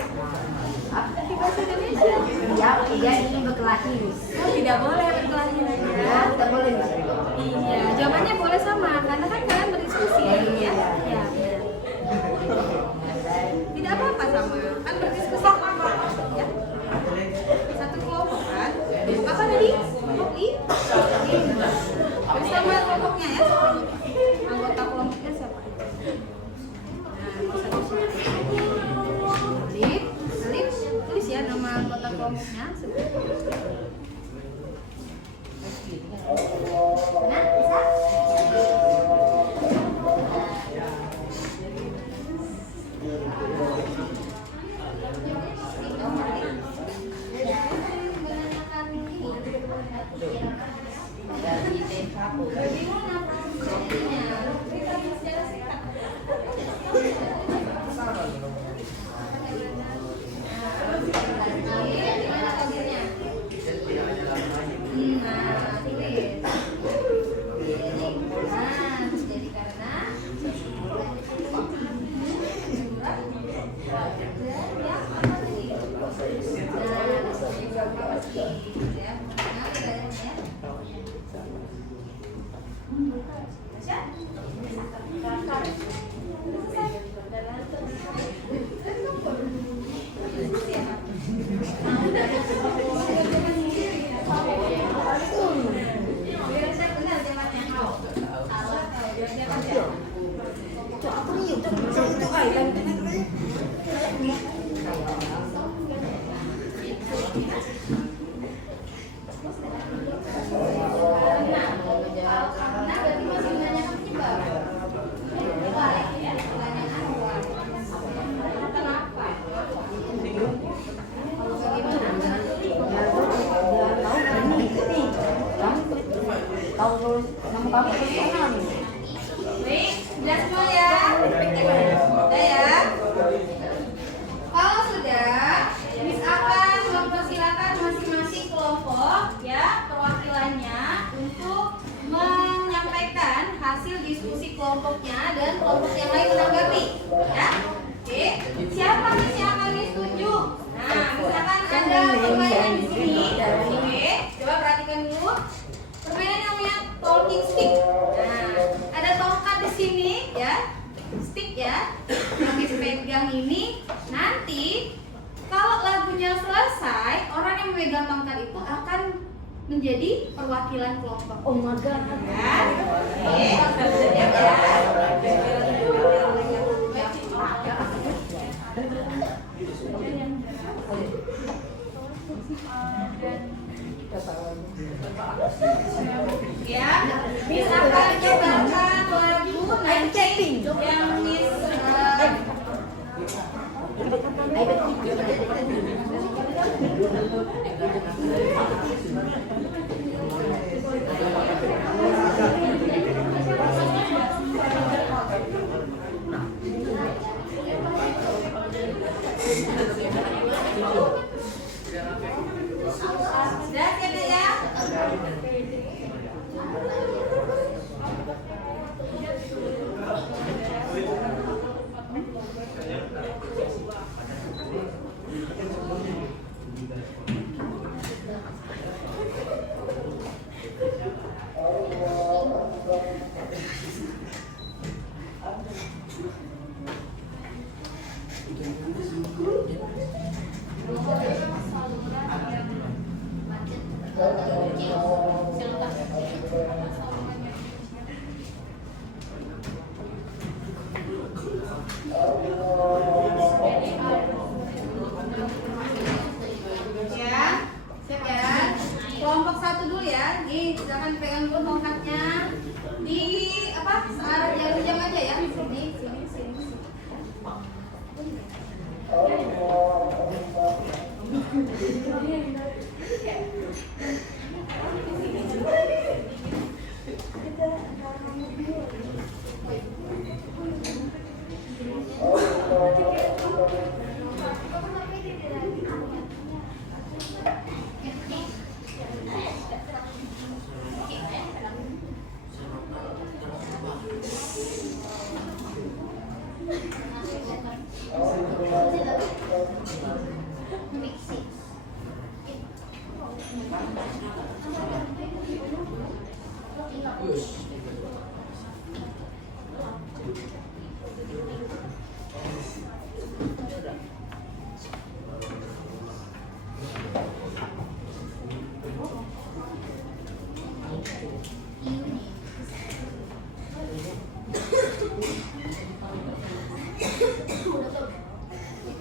Apa sih bahasa Indonesia? Ya, dia ingin berkelahi. Oh, tidak boleh berkelahi. Ya, tidak boleh. Iya, jawabannya boleh sama karena kan kalian berdiskusi ya. Ya. Tidak apa-apa sama. Kan berdiskusi ya. Satu kelompok kan? Apa tadi? Kelompok I. Bersama kelompoknya ya. Anggota kelompoknya siapa? Tulis ya nama anggota kelompoknya. Nah, bisa? Kamu personal. Baik, sudah semua ya? Sudah ya? Kalau sudah, Miss akan mempersilakan masing-masing kelompok ya perwakilannya untuk menyampaikan hasil diskusi kelompoknya dan kelompok yang lain menanggapi ya. Oke, siapa Miss yang akan ditunjuk? Nah, misalkan ada permainan di sini. Oke, coba perhatikan dulu. Permainan namanya talking stick. Nah, ada tongkat di sini ya, stick ya. Yang dipegang ini nanti kalau lagunya selesai, orang yang memegang tongkat itu akan menjadi perwakilan kelompok. Oh my god. Ya, oke, siap ya. Ya, Miss akan cobakan lagu nanti yang Miss sudah siap ya? Ya, siap ya. Kelompok satu dulu ya. Nih, silakan pegang dulu tongkatnya. Di apa? Searah jam aja ya. Sini, sini, sini.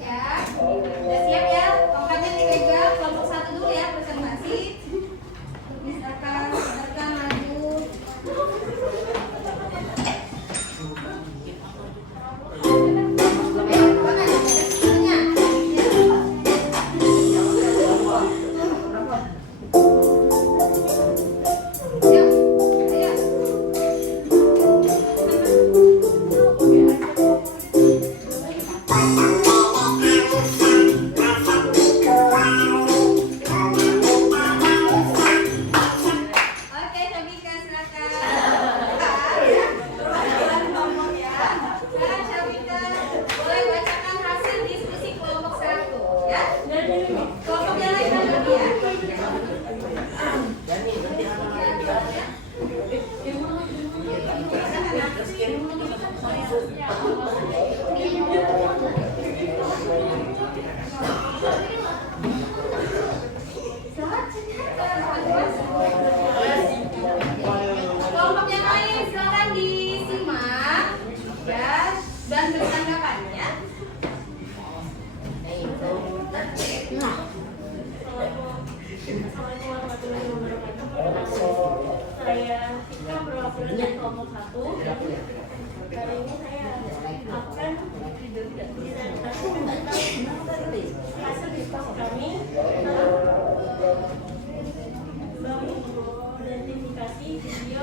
Ya, udah siap ya? Tongkatnya dipegang. Kelompok satu dulu ya presentasi. Misalkan lagu. Oke, Syabika silakan. Perwakilan kelompok ya. Sekarang Syabika boleh bacakan hasil diskusi kelompok satu ya. Kelompok yang lain nanti ya. Kelompok yang lain silakan disimak ya dan bertanggapan ya. Assalamualaikum warahmatullahi wabarakatuh. Saya Tika, perwakilan kelompok 1. Kali ini saya akan presentasi tentang hasil diskusi kami tentang mengidentifikasi video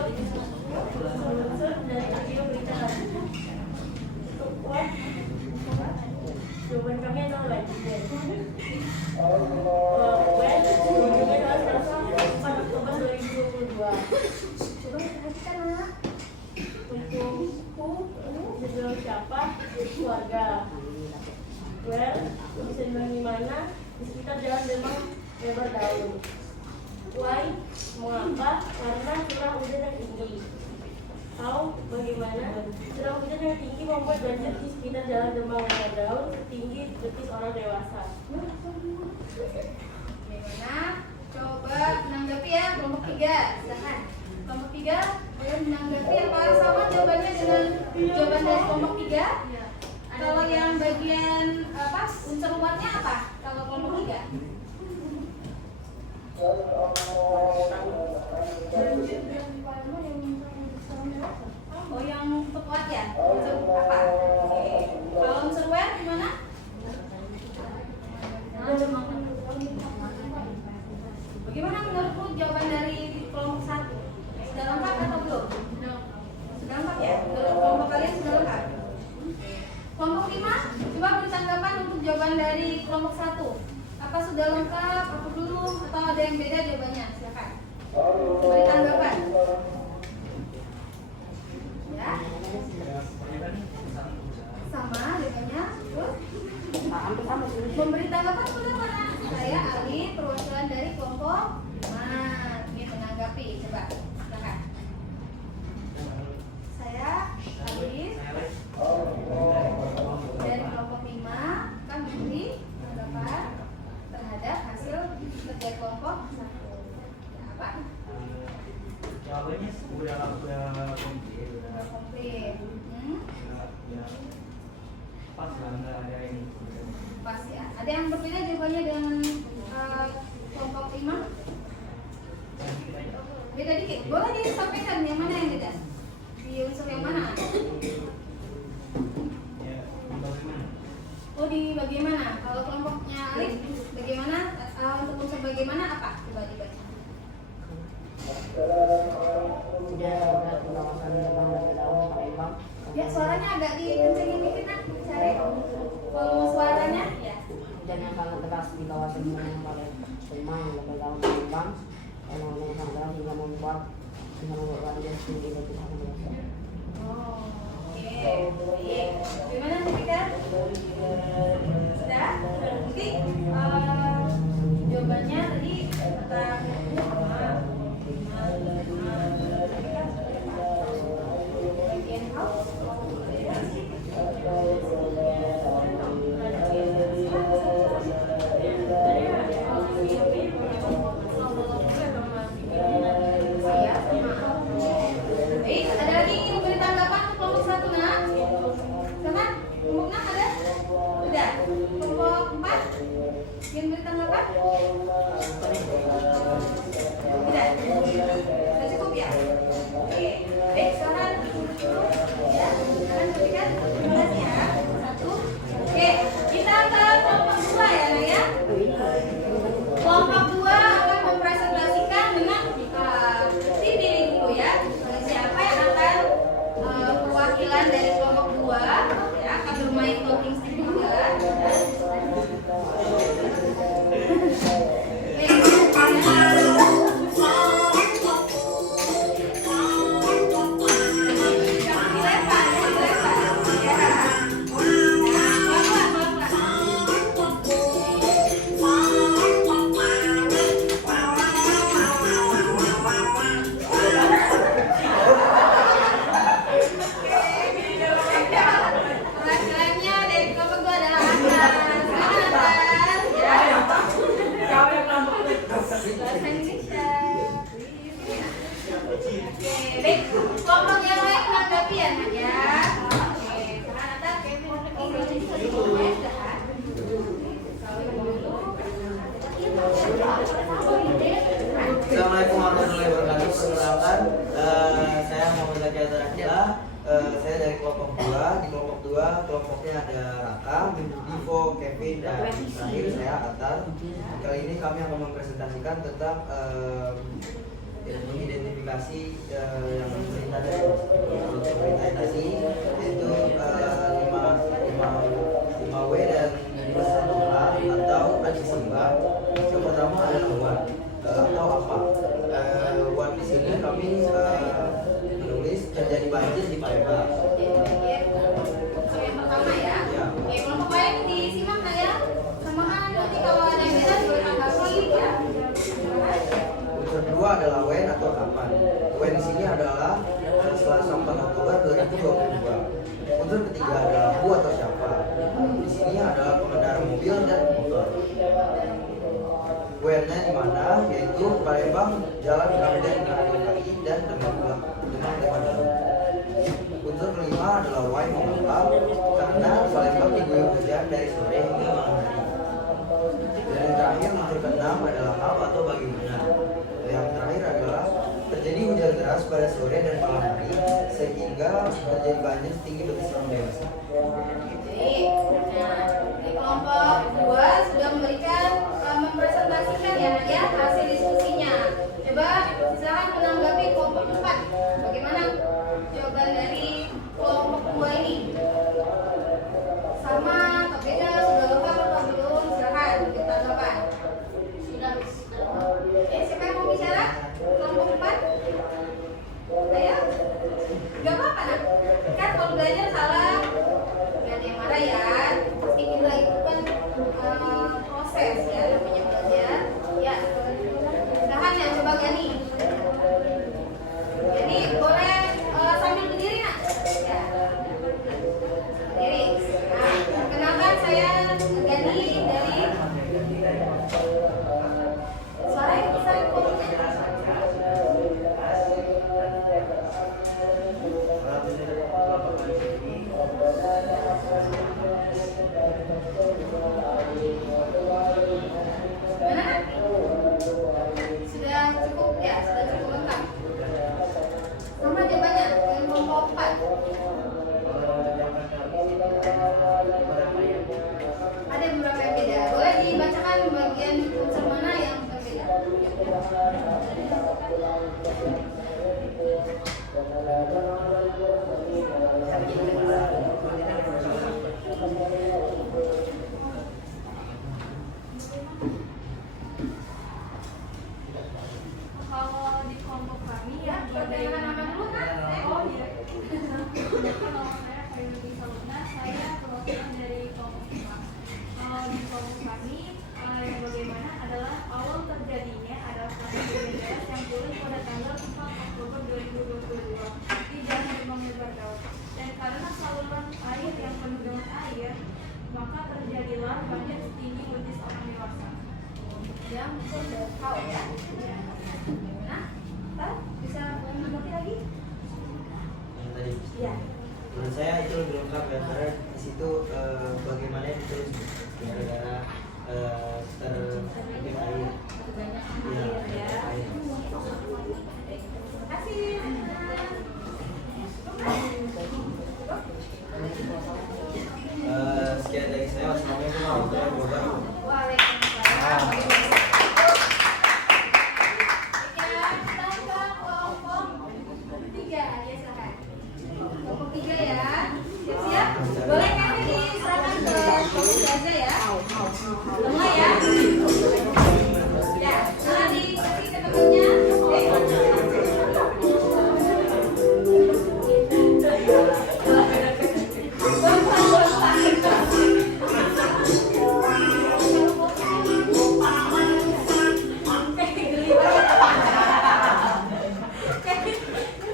Judul siapa? Keluarga. Where? Bisa dibilang di mana? Di sekitar jalan Demang lebar daun. Why? Mengapa? Karena curah hujan yang tinggi. How? Bagaimana? Curah hujan yang tinggi membuat banjir di sekitar jalan Demang lebar daun setinggi betis orang dewasa. Bagaimana? Coba menanggapi ya kelompok 3. Silakan. Kelompok 3 boleh menanggapi apa sama jawabannya dengan jawaban dari kelompok 3? Kalau yang bagian apa unsur luarnya apa? Kalau kelompok 3? Oh yang untuk kuat ya? Unsur apa? Oke. Kalau unsur luar gimana? Bagaimana menurutmu jawaban dari kelompok 1? Sudah lengkap atau belum? Sudah lengkap ya? Menurut kelompok kalian sudah lengkap? Kelompok 5, coba beri tanggapan untuk jawaban dari kelompok 1. Apa sudah lengkap, apa dulu, atau ada yang beda jawabannya? Silakan. Beri tanggapan. Ya? Sama jawabannya? Terus? Hampir sama sih. Memberi tanggapan kepada mana? Saya Ali, perwakilan dari kelompok 5. Ingin menanggapi, coba. Silakan. Saya Ali dari kelompok 5 akan memberi tanggapan terhadap hasil kerja kelompok 1. Apa? Jawabannya udah komplit. Sudah komplit. Ya, pas lah, nggak ada ini. Pas ya. Ada yang berbeda jawabannya dengan kelompok 5? Beda dikit. Boleh disampaikan yang mana yang beda? Di unsur yang mana? Ya, bagaimana? Oh di bagaimana? Kalau kelompoknya Alif bagaimana? Untuk unsur bagaimana apa? Coba dibaca. Udah pengawasan Demang lebar daun Palembang. Ya suaranya agak dikencengin dikit nak. Cari volume suaranya. Ya. Hujan yang sangat deras di kawasan Demang lebar daun Palembang. Yang sangat deras hingga membuat banjir setinggi betis orang dewasa. Oh, oke. Baik. Gimana Tika? Sudah? Nanti jawabannya tadi tentang bagian house. Baik, ada lagi yang memberi tanggapan untuk kelompok 1 nak? Sama? Kelompok 6 ada? Udah. Kelompok 4 yang beri tanggapan? Tidak. Sudah cukup ya? Oke. Baik, sekarang duduk dulu. Ya, sekarang berikan. Terima kasih ya. 1. Oke, kita ke kelompok 2 ya, Nak ya. Kelompok 2 akan mempresentasikan dengan dipilih dulu ya. Siapa yang akan perwakilan dari kelompok 2 ya, akan bermain talking stick juga. Perwakilannya dari kelompok 2 adalah Akan. Selamat Akan. Ya. Bahasa Indonesia. Oke, baik. Kelompok yang lain menanggapi ya, Nak ya. Oke, sekarang Atta Indonesia dulu ya, sudah. Assalamualaikum warahmatullahi wabarakatuh. Perkenalkan, saya Muhammad Zaki Azhar. Saya dari kelompok 2. Di kelompok 2 kelompoknya ada Raka, Divo, Kevin, dan terakhir saya Atar. Kali ini kami akan mempresentasikan tentang mengidentifikasi yang pemerintah dari pemerintah tadi, yaitu 5W dan 5 1A. lanjut di Palembang. Oke, baik. Untuk yang pertama ya. Ya. Oke, kelompok lain disimak nggak ya? Sama kan nanti kalau ada yang beda juga tambah solid ya. Unsur kedua adalah when atau kapan. When di sini adalah Selasa 4 Oktober 2022. Unsur ketiga adalah who atau siapa. Di sini adalah pengendara mobil dan motor. When-nya di mana? Yaitu Palembang, Jalan Raden Kaki dan Demang Dalam. Unsur kelima adalah why mengapa, karena Palembang diguyur hujan dari sore hingga malam hari. Dan yang terakhir unsur keenam adalah how atau bagaimana. Yang terakhir adalah terjadi hujan deras pada sore dan malam hari sehingga terjadi banjir setinggi betis orang dewasa. Baik. Nah, di kelompok 2 sudah memberikan mempresentasikan ya hasil diskusinya. Coba silakan menanggapi kelompok 4. Bagaimana jawaban dari kelompok 2 ini? Sama atau beda? Sudah lengkap atau belum? Silakan ditanggapan. Sudah. Siapa yang mau bicara? Kelompok 4? Ayo. Gak apa-apa nak. Kan kalau belajar salah gak ada yang marah ya. Pasti kita itu kan proses ya namanya belajar. Ya. Silahkan ya coba Gani. Gani boleh sambil berdiri nak. Ya. Berdiri. Nah, perkenalkan saya Gani dari suaranya bisa komunikasi. Gimana? Sudah cukup ya? Sudah cukup lengkap? Sama jawabannya dengan kelompok 4. Ada beberapa yang beda. Boleh dibacakan bagian unsur mana yang berbeda? Kalau di kelompok kami Ya, perkenalkan nama dulu kan? Oh iya. Kalau saya Khairul Saluna, saya perwakilan dari kelompok 5. Kalau di kelompok kami yang bagaimana adalah awal terjadinya adalah hujan deras yang turun pada tanggal 4 Oktober 2022 di Jalan Demang Lebar Daun. Dan karena saluran air yang penuh dengan air, maka terjadilah banjir setinggi betis orang dewasa. Yang sudah tahu ya. Nah, Pak, bisa mengerti lagi? Yang tadi. Ya. Menurut saya itu lebih lengkap ya karena di situ bagaimana ditulis gara-gara terkena air. Banyak Iya, air ya. air. Terima kasih. Sekian dari saya. Wassalamualaikum warahmatullahi wabarakatuh. Waalaikumsalam. Ya, kita ke kelompok 3 ya silakan. Kelompok 3 ya. Siap-siap? Boleh kan diserahkan ke kelompok aja ya. Semua ya. Ya, silakan dikasih catatannya.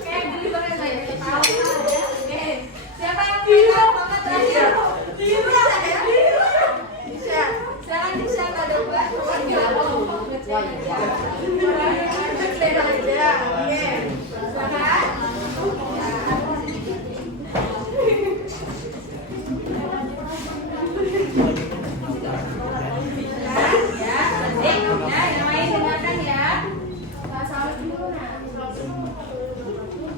Kayak geli banget lah ya. Tahu ya. Oke. Siapa yang pegang tongkat terakhir? Bisa ya? Bisa. Silakan bisa ada buat kelompok ngecek aja. Ngecek aja. Oke. Silakan. Ya, yang lain dengarkan ya. Salam dulu nak.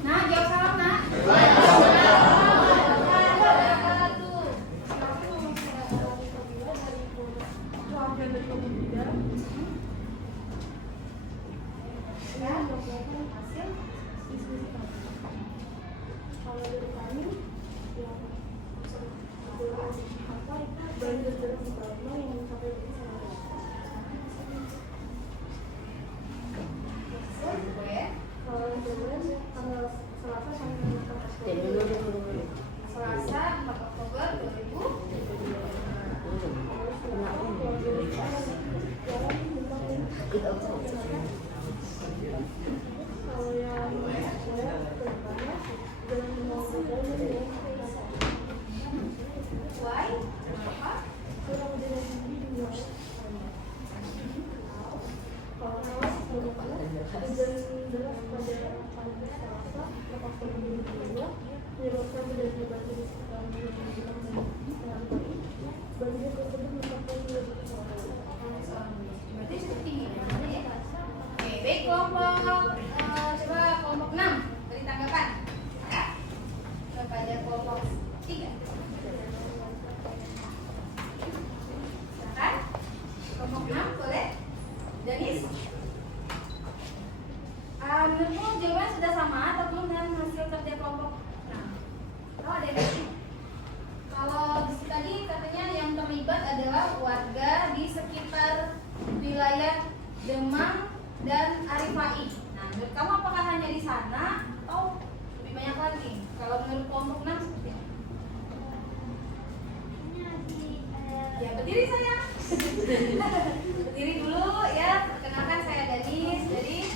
Nah, jawab salam nak. Ya, hasil diskusi kami. Kalau dari kami, yang apa itu banjir deras di Palembang yang mencapai betis Gue. kalau yang tanggal Selasa sampai Selasa 4 Oktober 2000. Why? Kenapa? Berarti cukup tinggi ya? Oke, baik kelompok coba kelompok 6 beri tanggapan ya kepada kelompok 3. Silakan kelompok 6 boleh. Danis, menurutmu jawaban sudah sama atau belum dengan hasil kerja kelompok 6? Oh, ada yang lain. Kalau tadi katanya yang terlibat adalah warga di sekitar wilayah Demang dan Arifai. Nah, menurut kamu apakah hanya di sana atau lebih banyak lagi? Kalau menurut kelompok 6 seperti apa? Ya, berdiri saya. Berdiri dulu ya. Perkenalkan saya Danis dari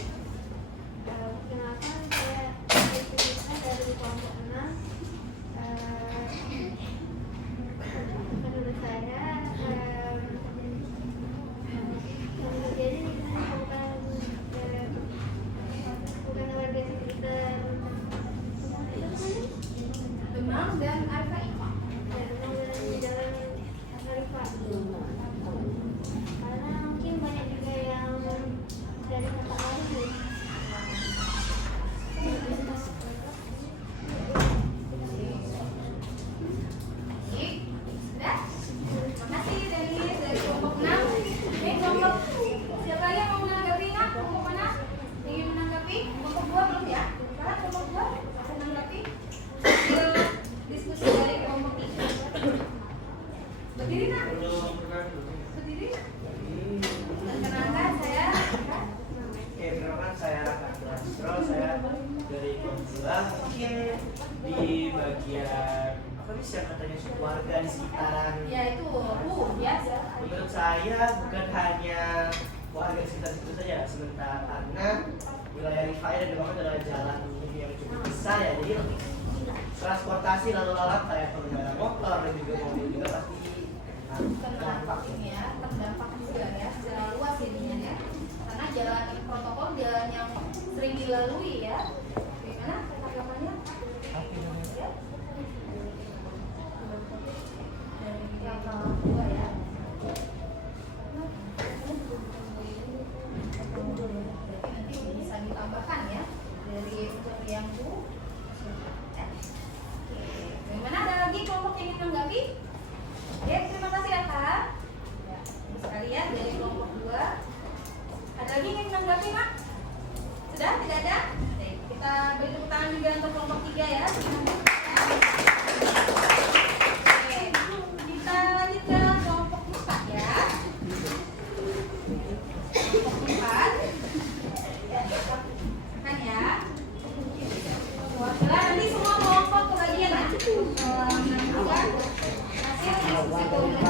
Perkenalkan saya Rizka dari kelompok 6. Menurut saya yang terjadi di sini bukan warga sekitar Demang dan Arifai. Demang dan jalan Arifah. Karena mungkin banyak juga yang dari kota lain. Sudah? Terima kasih dari kelompok 6. Kelompok siapa lagi yang mau menanggapi? Kelompok mana? Ingin menanggapi? Kelompok 2 belum ya? Sekarang kelompok 2 akan menanggapi hasil diskusi dari kelompok 3. Berdiri nak? Berdiri? Perkenalkan saya. Oke, perkenalkan saya Raka Astro, saya dari kelompok 2. Mungkin di bagian apa sih yang katanya warga di sekitaran. Ya itu biasa. Menurut saya bukan hanya warga di sekitar situ saja, sebentar karena wilayah Rifai dan Demang adalah jalan yang cukup besar ya, jadi transportasi lalu lalang kayak pengendara motor dan juga mobil juga pasti Terdampak ini ya, terdampak juga ya secara luas jadinya ya. Karena jalan protokol jalan yang sering dilalui ya. Bagaimana tanggapannya? Ya. Dari yang kedua ya. Nanti bisa ditambahkan ya dari yang Bu. Bagaimana, ada lagi kelompok yang ingin menanggapi? Oke, terima kasih ya Kak. Ya, sekalian dari kelompok 2. Ada lagi yang ingin menanggapi Mak? Sudah? Tidak ada? Oke, kita beri tepuk tangan juga untuk kelompok 3 ya. Oke, kita lanjut ke kelompok 4 ya. Kelompok 4. Kan ya. Wah, nanti semua kelompok kebagian ya. Menentukan hasil diskusi kelompok.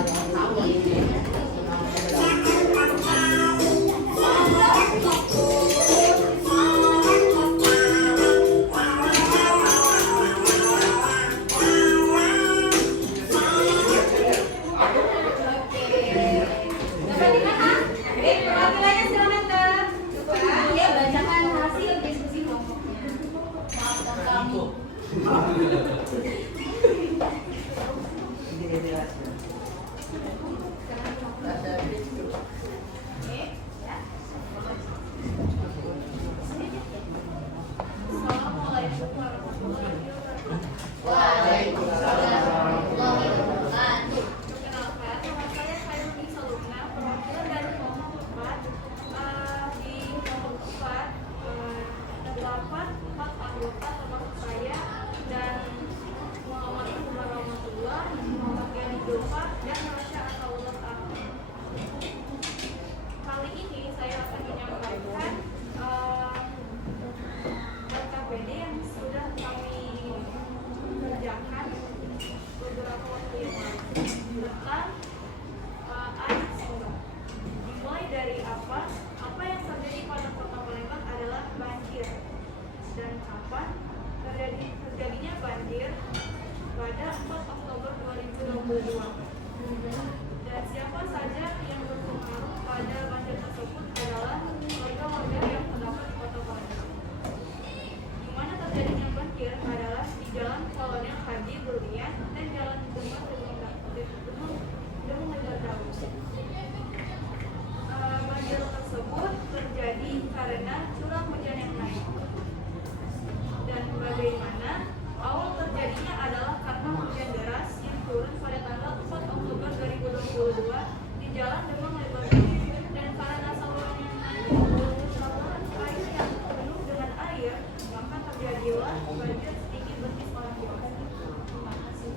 banjir setinggi betis orang dewasa.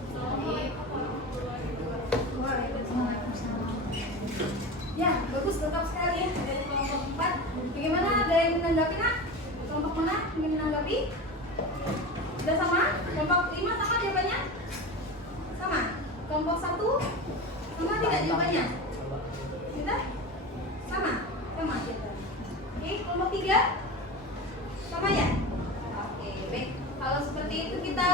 Assalamualaikum warahmatullahi wabarakatuh. Waalaikumsalam. Ya, bagus, lengkap sekali ya dari kelompok 4. Bagaimana, ada yang menanggapi nak? Kelompok mana ingin menanggapi? Sudah sama? Kelompok 5 sama jawabannya? Sama? Kelompok 1 sama tidak jawabannya? Tidak? Sama? Sama jawabannya. Oke, kelompok 3 sama ya? Oke, baik. Kalau seperti itu kita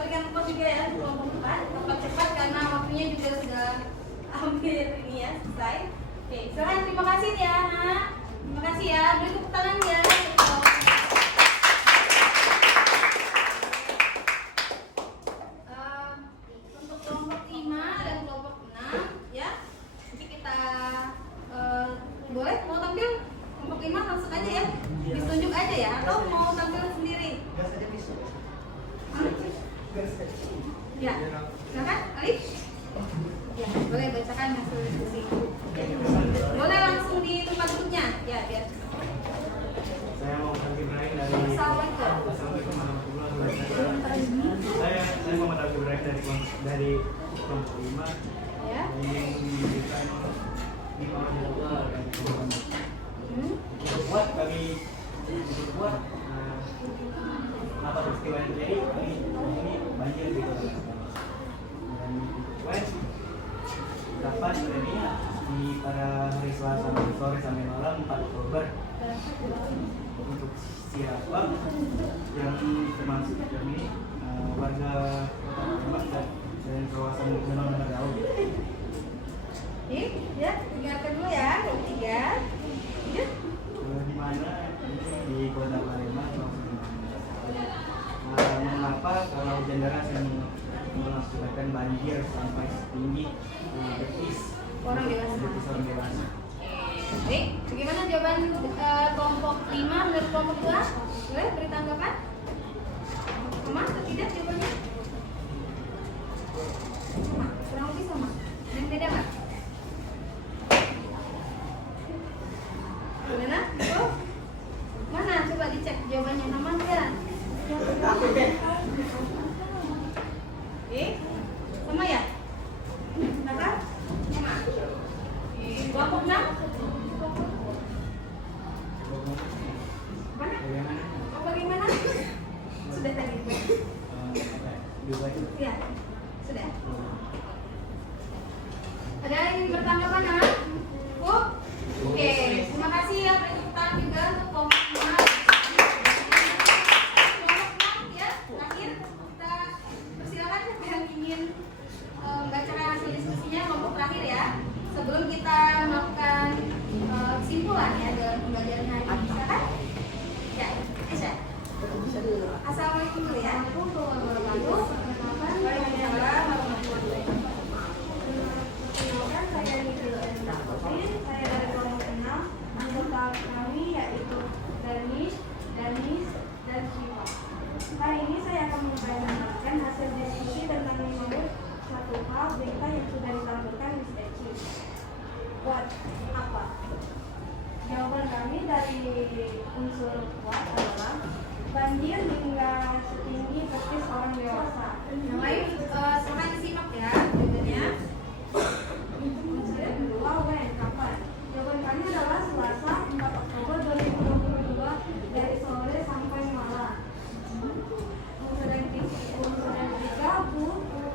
berikan kelompok juga ya kelompok 4. Kelompok cepat karena waktunya juga sudah hampir ini ya selesai. Oke, silakan, terima kasih ya nak. Terima kasih ya. Beri tepuk tangan ya. Untuk kelompok 5 dan kelompok 6 ya. Nanti kita boleh mau tampil kelompok 5 langsung aja ya. Ditunjuk aja ya atau mau tampil sendiri? Ya, silakan Alif. Ya, boleh bacakan hasil diskusi. Boleh langsung di tempat duduknya. Ya, biar. Saya mau Ibrahim dari Assalamualaikum. Assalamualaikum warahmatullahi wabarakatuh. Saya Muhammad Ibrahim dari kelompok 5 Ya. ingin memberikan Allah dan buat kami buat apa peristiwa yang terjadi kami ini banjir di kota dan dapat sebenarnya di pada hari Selasa sore sampai malam 4 Oktober untuk siapa yang termasuk kami warga Kota Palembang dan kawasan Gunung Daun. Ya, tinggalkan dulu ya. Yang 3. Ya. Di mana di Kota Palembang mengapa kalau hujan deras yang mengakibatkan banjir sampai setinggi betis Orang dewasa. betis orang dewasa. Baik, bagaimana jawaban kelompok 5 menurut kelompok 2? Boleh beri tanggapan? Sama atau tidak jawabannya? Sama, kurang lebih sama. Yang beda nggak? Gimana? Oh, mana? Coba dicek jawabannya sama enggak? Sama ya? Kenapa? Sama. Kelompok 6? Mana? Oh, bagaimana? Sudah tadi. Ya, sudah. Ada yang ingin bertanggapan, nak? Bu? Oke, terima kasih ya. Beri tepuk tangan juga untuk kelompok 5. Kelompok 6 ya, terakhir kita persilakan siapa yang ingin membacakan hasil diskusinya kelompok terakhir ya. Sebelum kita melakukan kesimpulan ya dalam pembelajaran hari ini, silakan. Ya, Aisyah. Assalamualaikum dulu ya. Waalaikumsalam warahmatullahi wabarakatuh. Perkenalkan, saya Nidil Endakotin. Saya dari kelompok 6. Anggota kami yaitu Danis, dan Syifa. Kali ini saya akan mempresentasikan hasil diskusi tentang menurut satu hal berita yang sudah ditampilkan di Steci. Buat apa? Jawaban kami dari unsur kuat adalah banjir hingga setinggi betis orang dewasa. Yang lain silakan disimak ya jawabannya. Yang kedua, kapan? Jawaban kami adalah Selasa 4 Oktober 2022 dari sore sampai malam. Unsur yang ketiga,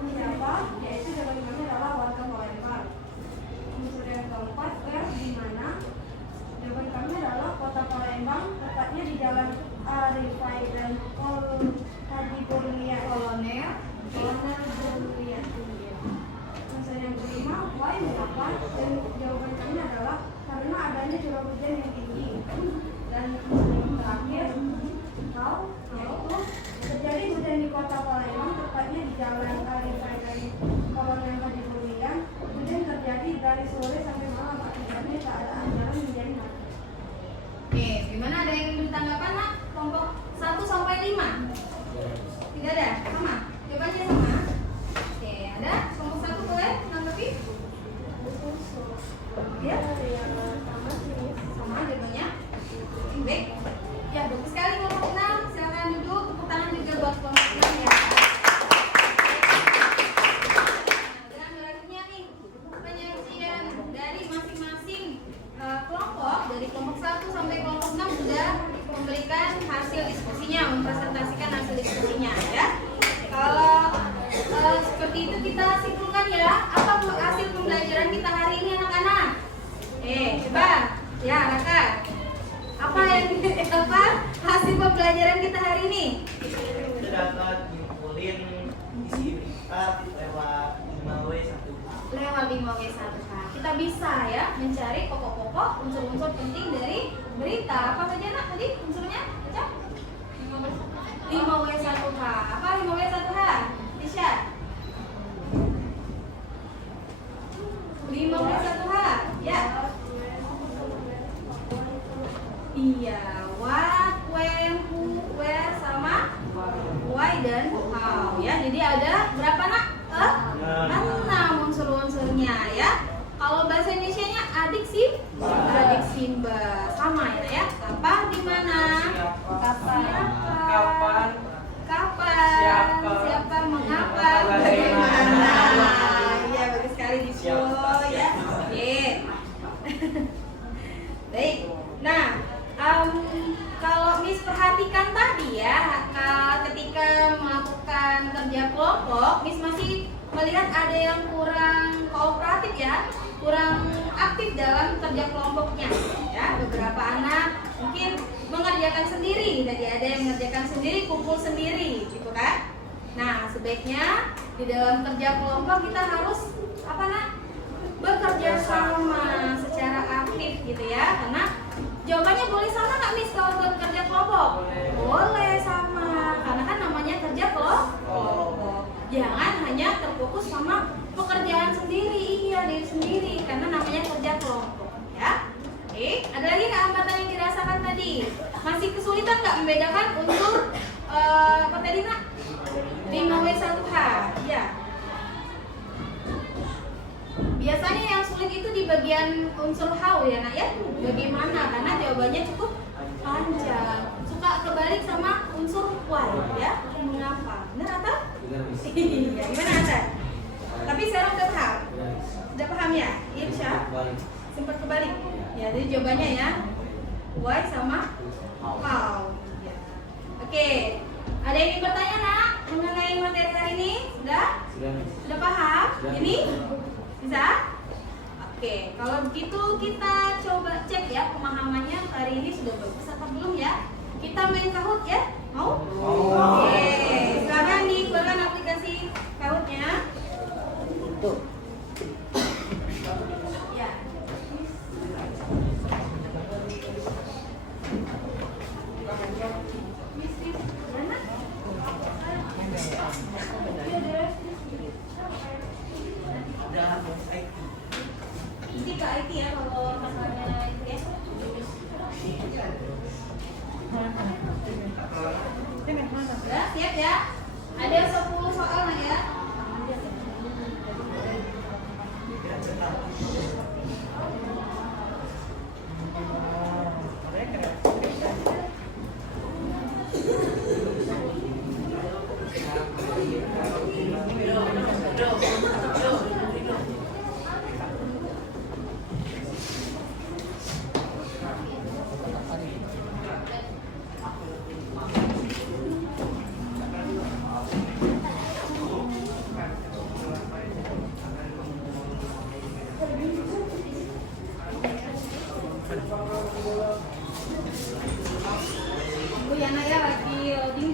siapa? Yaitu jawaban kami adalah warga Palembang. Unsur yang keempat, di mana? Jawaban kami adalah kota Palembang, tepatnya di Jalan Arifai dan Haji Burnia Kolonel Burnia. Unsur yang kelima, mengapa? Dan jawaban kami adalah karena adanya curah hujan yang tinggi. Dan unsur yang terakhir, yaitu terjadi hujan di kota Palembang, tepatnya di Jalan Arifai dan Kolonel Haji Burnia. Hujan terjadi dari sore sampai malam, akibatnya keadaan jalan menjadi macet. Oke, gimana, ada yang ingin bertanggapan nak? Kelompok 1 sampai 5? Tidak ada? Sama? Jawabannya sama? Oke, ada? Kelompok 1 boleh menanggapi? Ya? Sama jawabannya? Baik. Ya, bagus sekali kelompok 6. Silakan duduk, tepuk tangan hasil diskusinya, mempresentasikan hasil diskusinya ya. Kalau seperti itu kita simpulkan ya, apa hasil pembelajaran kita hari ini anak-anak? Coba ya Raka, apa hasil pembelajaran kita hari ini? Kita dapat nyimpulin isi berita lewat 5W1. Lewat 5W1. Kita bisa ya mencari pokok-pokok unsur-unsur penting dari berita. Apa saja nak tadi unsurnya? Baca. 5W1H. Apa 5W1H? Tisha. 5W1H. Ya. Iya, what, when, who, where sama why dan how ya. Jadi ada berapa nak? 6 unsur-unsurnya ya. Kalau bahasa Indonesianya adik Simba sama ya nak ya. Kapan, di mana? Kapan? Siapa? Mengapa? Bagaimana? Iya, bagus sekali di ya. Oke. Baik. Nah, kalau Miss perhatikan tadi ya, ketika melakukan kerja kelompok, Miss masih melihat ada yang kurang kooperatif ya, kurang aktif dalam kerja kelompoknya ya. Beberapa anak mungkin mengerjakan sendiri, tadi ada yang mengerjakan sendiri, kumpul sendiri gitu kan. Nah, sebaiknya di dalam kerja kelompok kita harus apa nak? Bekerja sama secara aktif gitu ya. Karena jawabannya boleh sama nggak Miss kalau bekerja kelompok? Boleh sama, karena kan namanya kerja kelompok. Jangan hanya terfokus sama pekerjaan sendiri, diri sendiri, karena namanya kerja kelompok ya. Oke, ada lagi nggak hambatan yang dirasakan tadi? Masih kesulitan nggak membedakan unsur apa tadi nak? 5W1H ya. Biasanya yang sulit itu di bagian unsur how ya nak ya. Bagaimana? Karena jawabannya cukup panjang. Suka kebalik sama unsur why ya. Mengapa? Benar atau? Iya. Gimana Ata? Tapi sekarang udah paham? Udah paham ya? Iya, sempat kebalik. Ya, jadi jawabannya ya why sama how. Ya. Oke. Ada yang ingin bertanya nak mengenai materi hari ini? Sudah paham? Ini? Bisa? Oke, kalau begitu kita coba cek ya pemahamannya hari ini sudah bagus atau belum ya? Kita main Kahoot ya? Mau? Oke, silakan dikeluarkan aplikasi Kahootnya. Ya. Ini ke IT ya kalau masalahnya itu ya. Sudah siap ya? Ada 10 soal lah ya. Tunggu ya nak ya, lagi loading.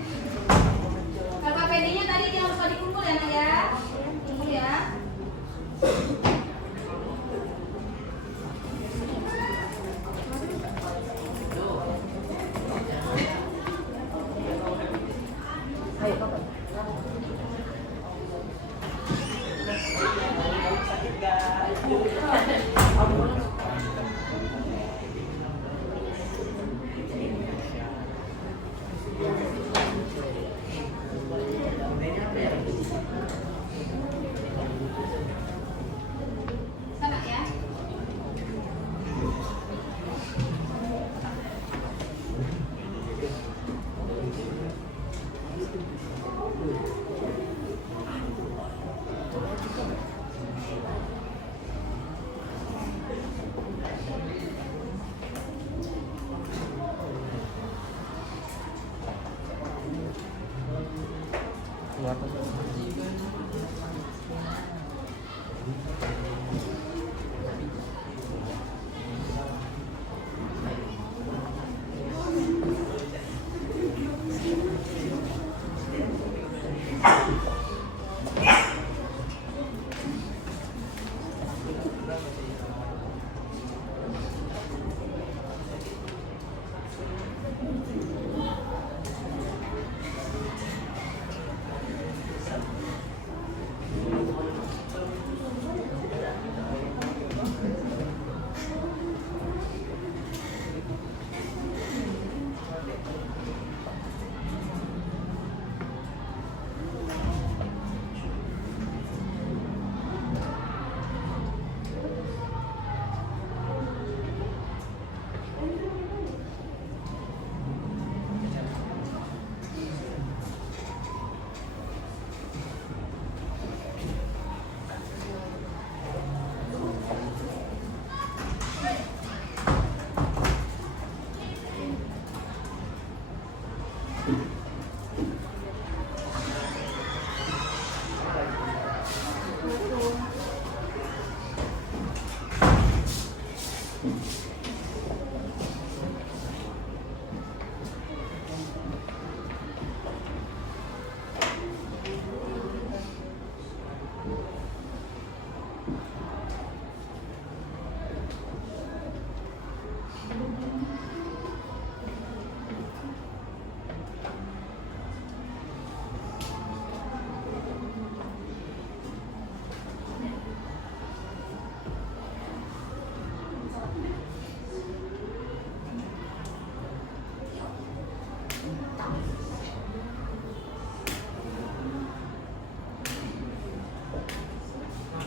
KKPD-nya tadi jangan lupa dikumpul ya nak ya. Tunggu ya.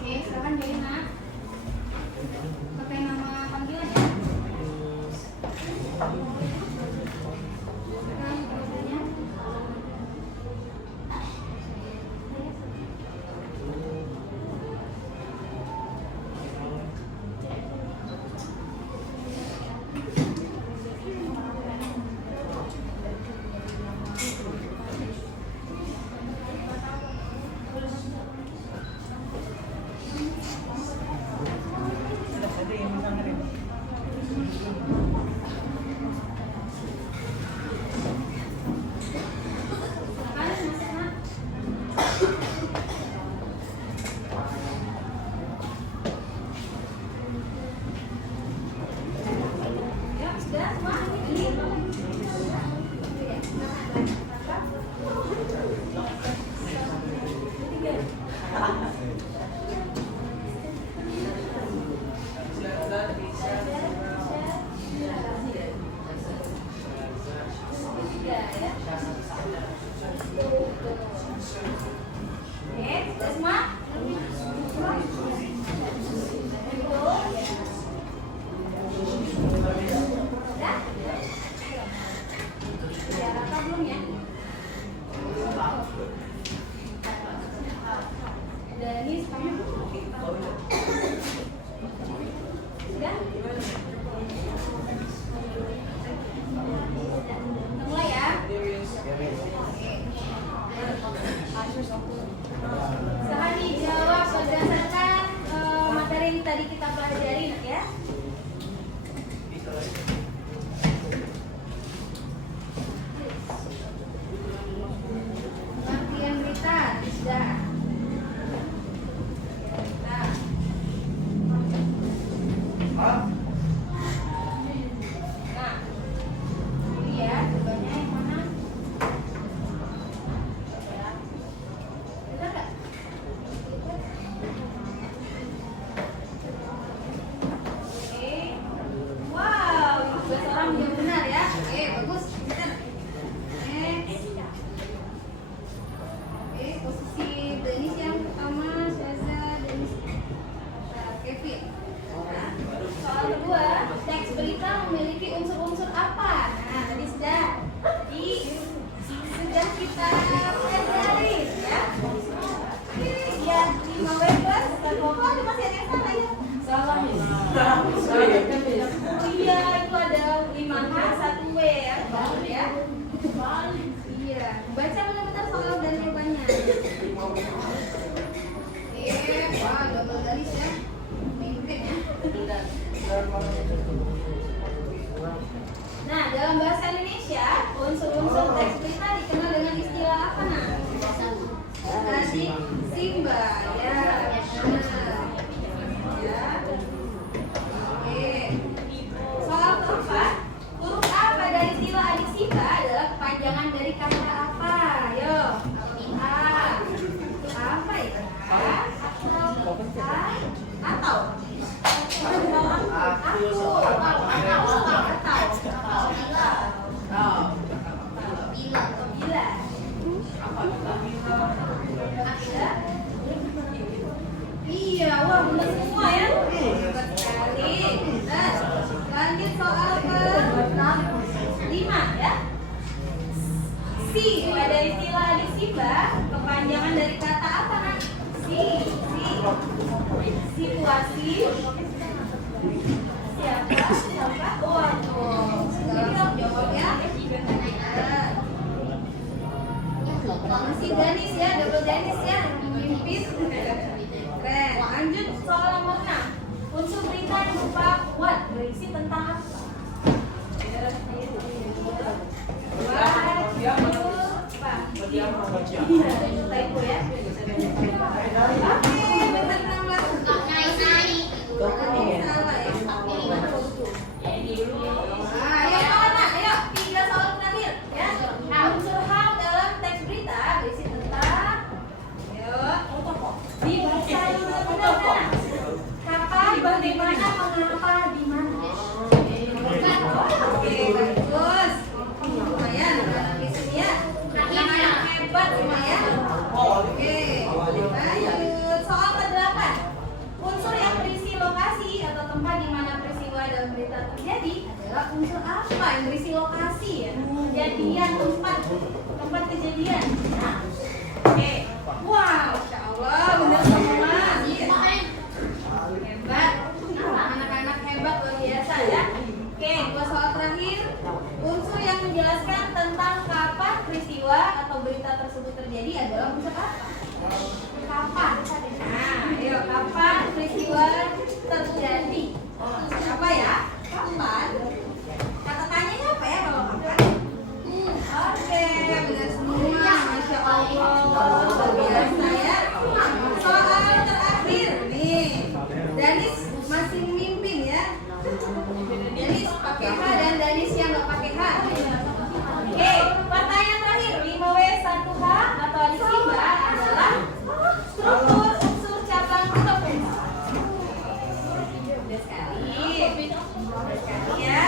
Oke, silakan Dena. Pakai nama panggilan ya. Silakan jawabannya. Nah, dalam bahasa Indonesia, unsur-unsur teks berita dikenal dengan istilah apa, nah? Tadi Simba, ya. Ya. Oke. Soal keempat, huruf A pada istilah adik Simba adalah kepanjangan dari kata apa? Yo, A. Apa ya? Atau iya, wah benar semua ya. Hebat sekali. Nah, lanjut soal ke-5 ya. Si pada istilah adik Simba kepanjangan dari kata apa, kan? Situasi. Siapa? Waduh, segala jawab ya. Masih Danis ya, double Danis ya, memimpin. Keren. Lanjut soal nomor 6. Unsur berita yang berupa what berisi tentang apa? Typo ya. Ayo, 3 soal terakhir ya. Unsur hal dalam teks berita berisi tentang dibaca dulu benar. Kapan, bagaimana, mengapa, di mana. Oke, bagus. Lumayan, di sini ya. Anak-anak hebat semua ya. Oke, lanjut soal ke-8. Unsur yang berisi lokasi atau tempat di mana peristiwa dalam berita terjadi adalah unsur apa yang berisi lokasi ya? Kejadian, tempat kejadian. Nah, oke, wow, Masya Allah, benar semua. Hebat, anak-anak hebat luar biasa ya. Oke, 2 soal terakhir. Unsur yang menjelaskan tentang kapan peristiwa atau berita tersebut terjadi adalah unsur apa? Kapan? Nah, ayo, kapan peristiwa terjadi? Apa ya? Kapan? Kata tanyanya apa ya kalau kapan? Oke, benar semua. Masya Allah, luar biasa ya. Soal terakhir nih, Danis masih memimpin ya. Danis pakai H dan Danis yang nggak pakai H. Oke, pertanyaan terakhir, 5W1H atau adik Simba adalah struktur unsur cabang atau fungsi. Udah sekali ya.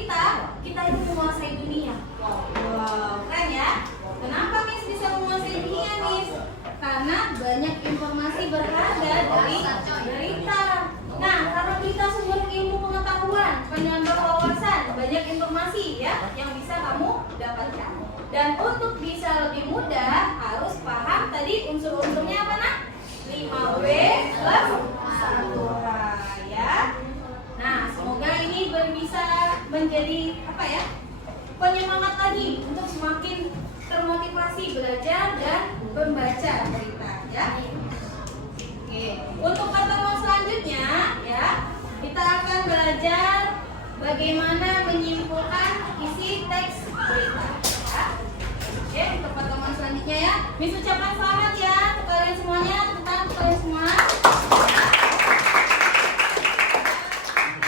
berita, kita itu menguasai dunia. Wow, keren ya. Kenapa Miss bisa menguasai dunia, Miss? Karena banyak informasi berharga dari berita. Nah, karena berita sumber ilmu pengetahuan, penambah wawasan, banyak informasi ya yang bisa kamu dapatkan. Dan untuk bisa lebih mudah harus paham tadi unsur-unsurnya apa nak? 5W plus 1H ya. Nah, semoga ini bisa menjadi apa ya? Penyemangat lagi untuk semakin termotivasi belajar dan membaca berita ya. Oke, untuk pertemuan selanjutnya ya, kita akan belajar bagaimana menyimpulkan isi teks berita ya. Oke, untuk pertemuan selanjutnya ya. Miss ucapkan selamat ya untuk kalian semuanya, tepuk tangan untuk kalian semua.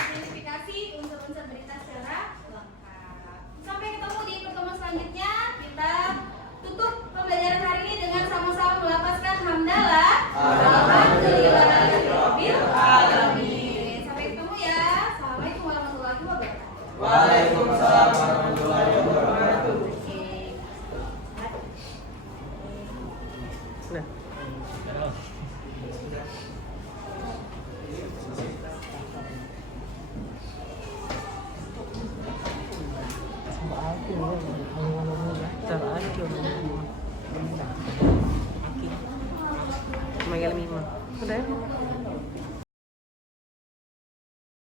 Identifikasi unsur-unsur berita secara lengkap. Sampai ketemu di pertemuan selanjutnya. Kita tutup pembelajaran hari ini dengan sama-sama melafazkan hamdalah. Alhamdulillahirabbil alamin. Sampai ketemu ya. Assalamualaikum warahmatullahi wabarakatuh. Waalaikumsalam warahmatullahi wabarakatuh. Udah ya?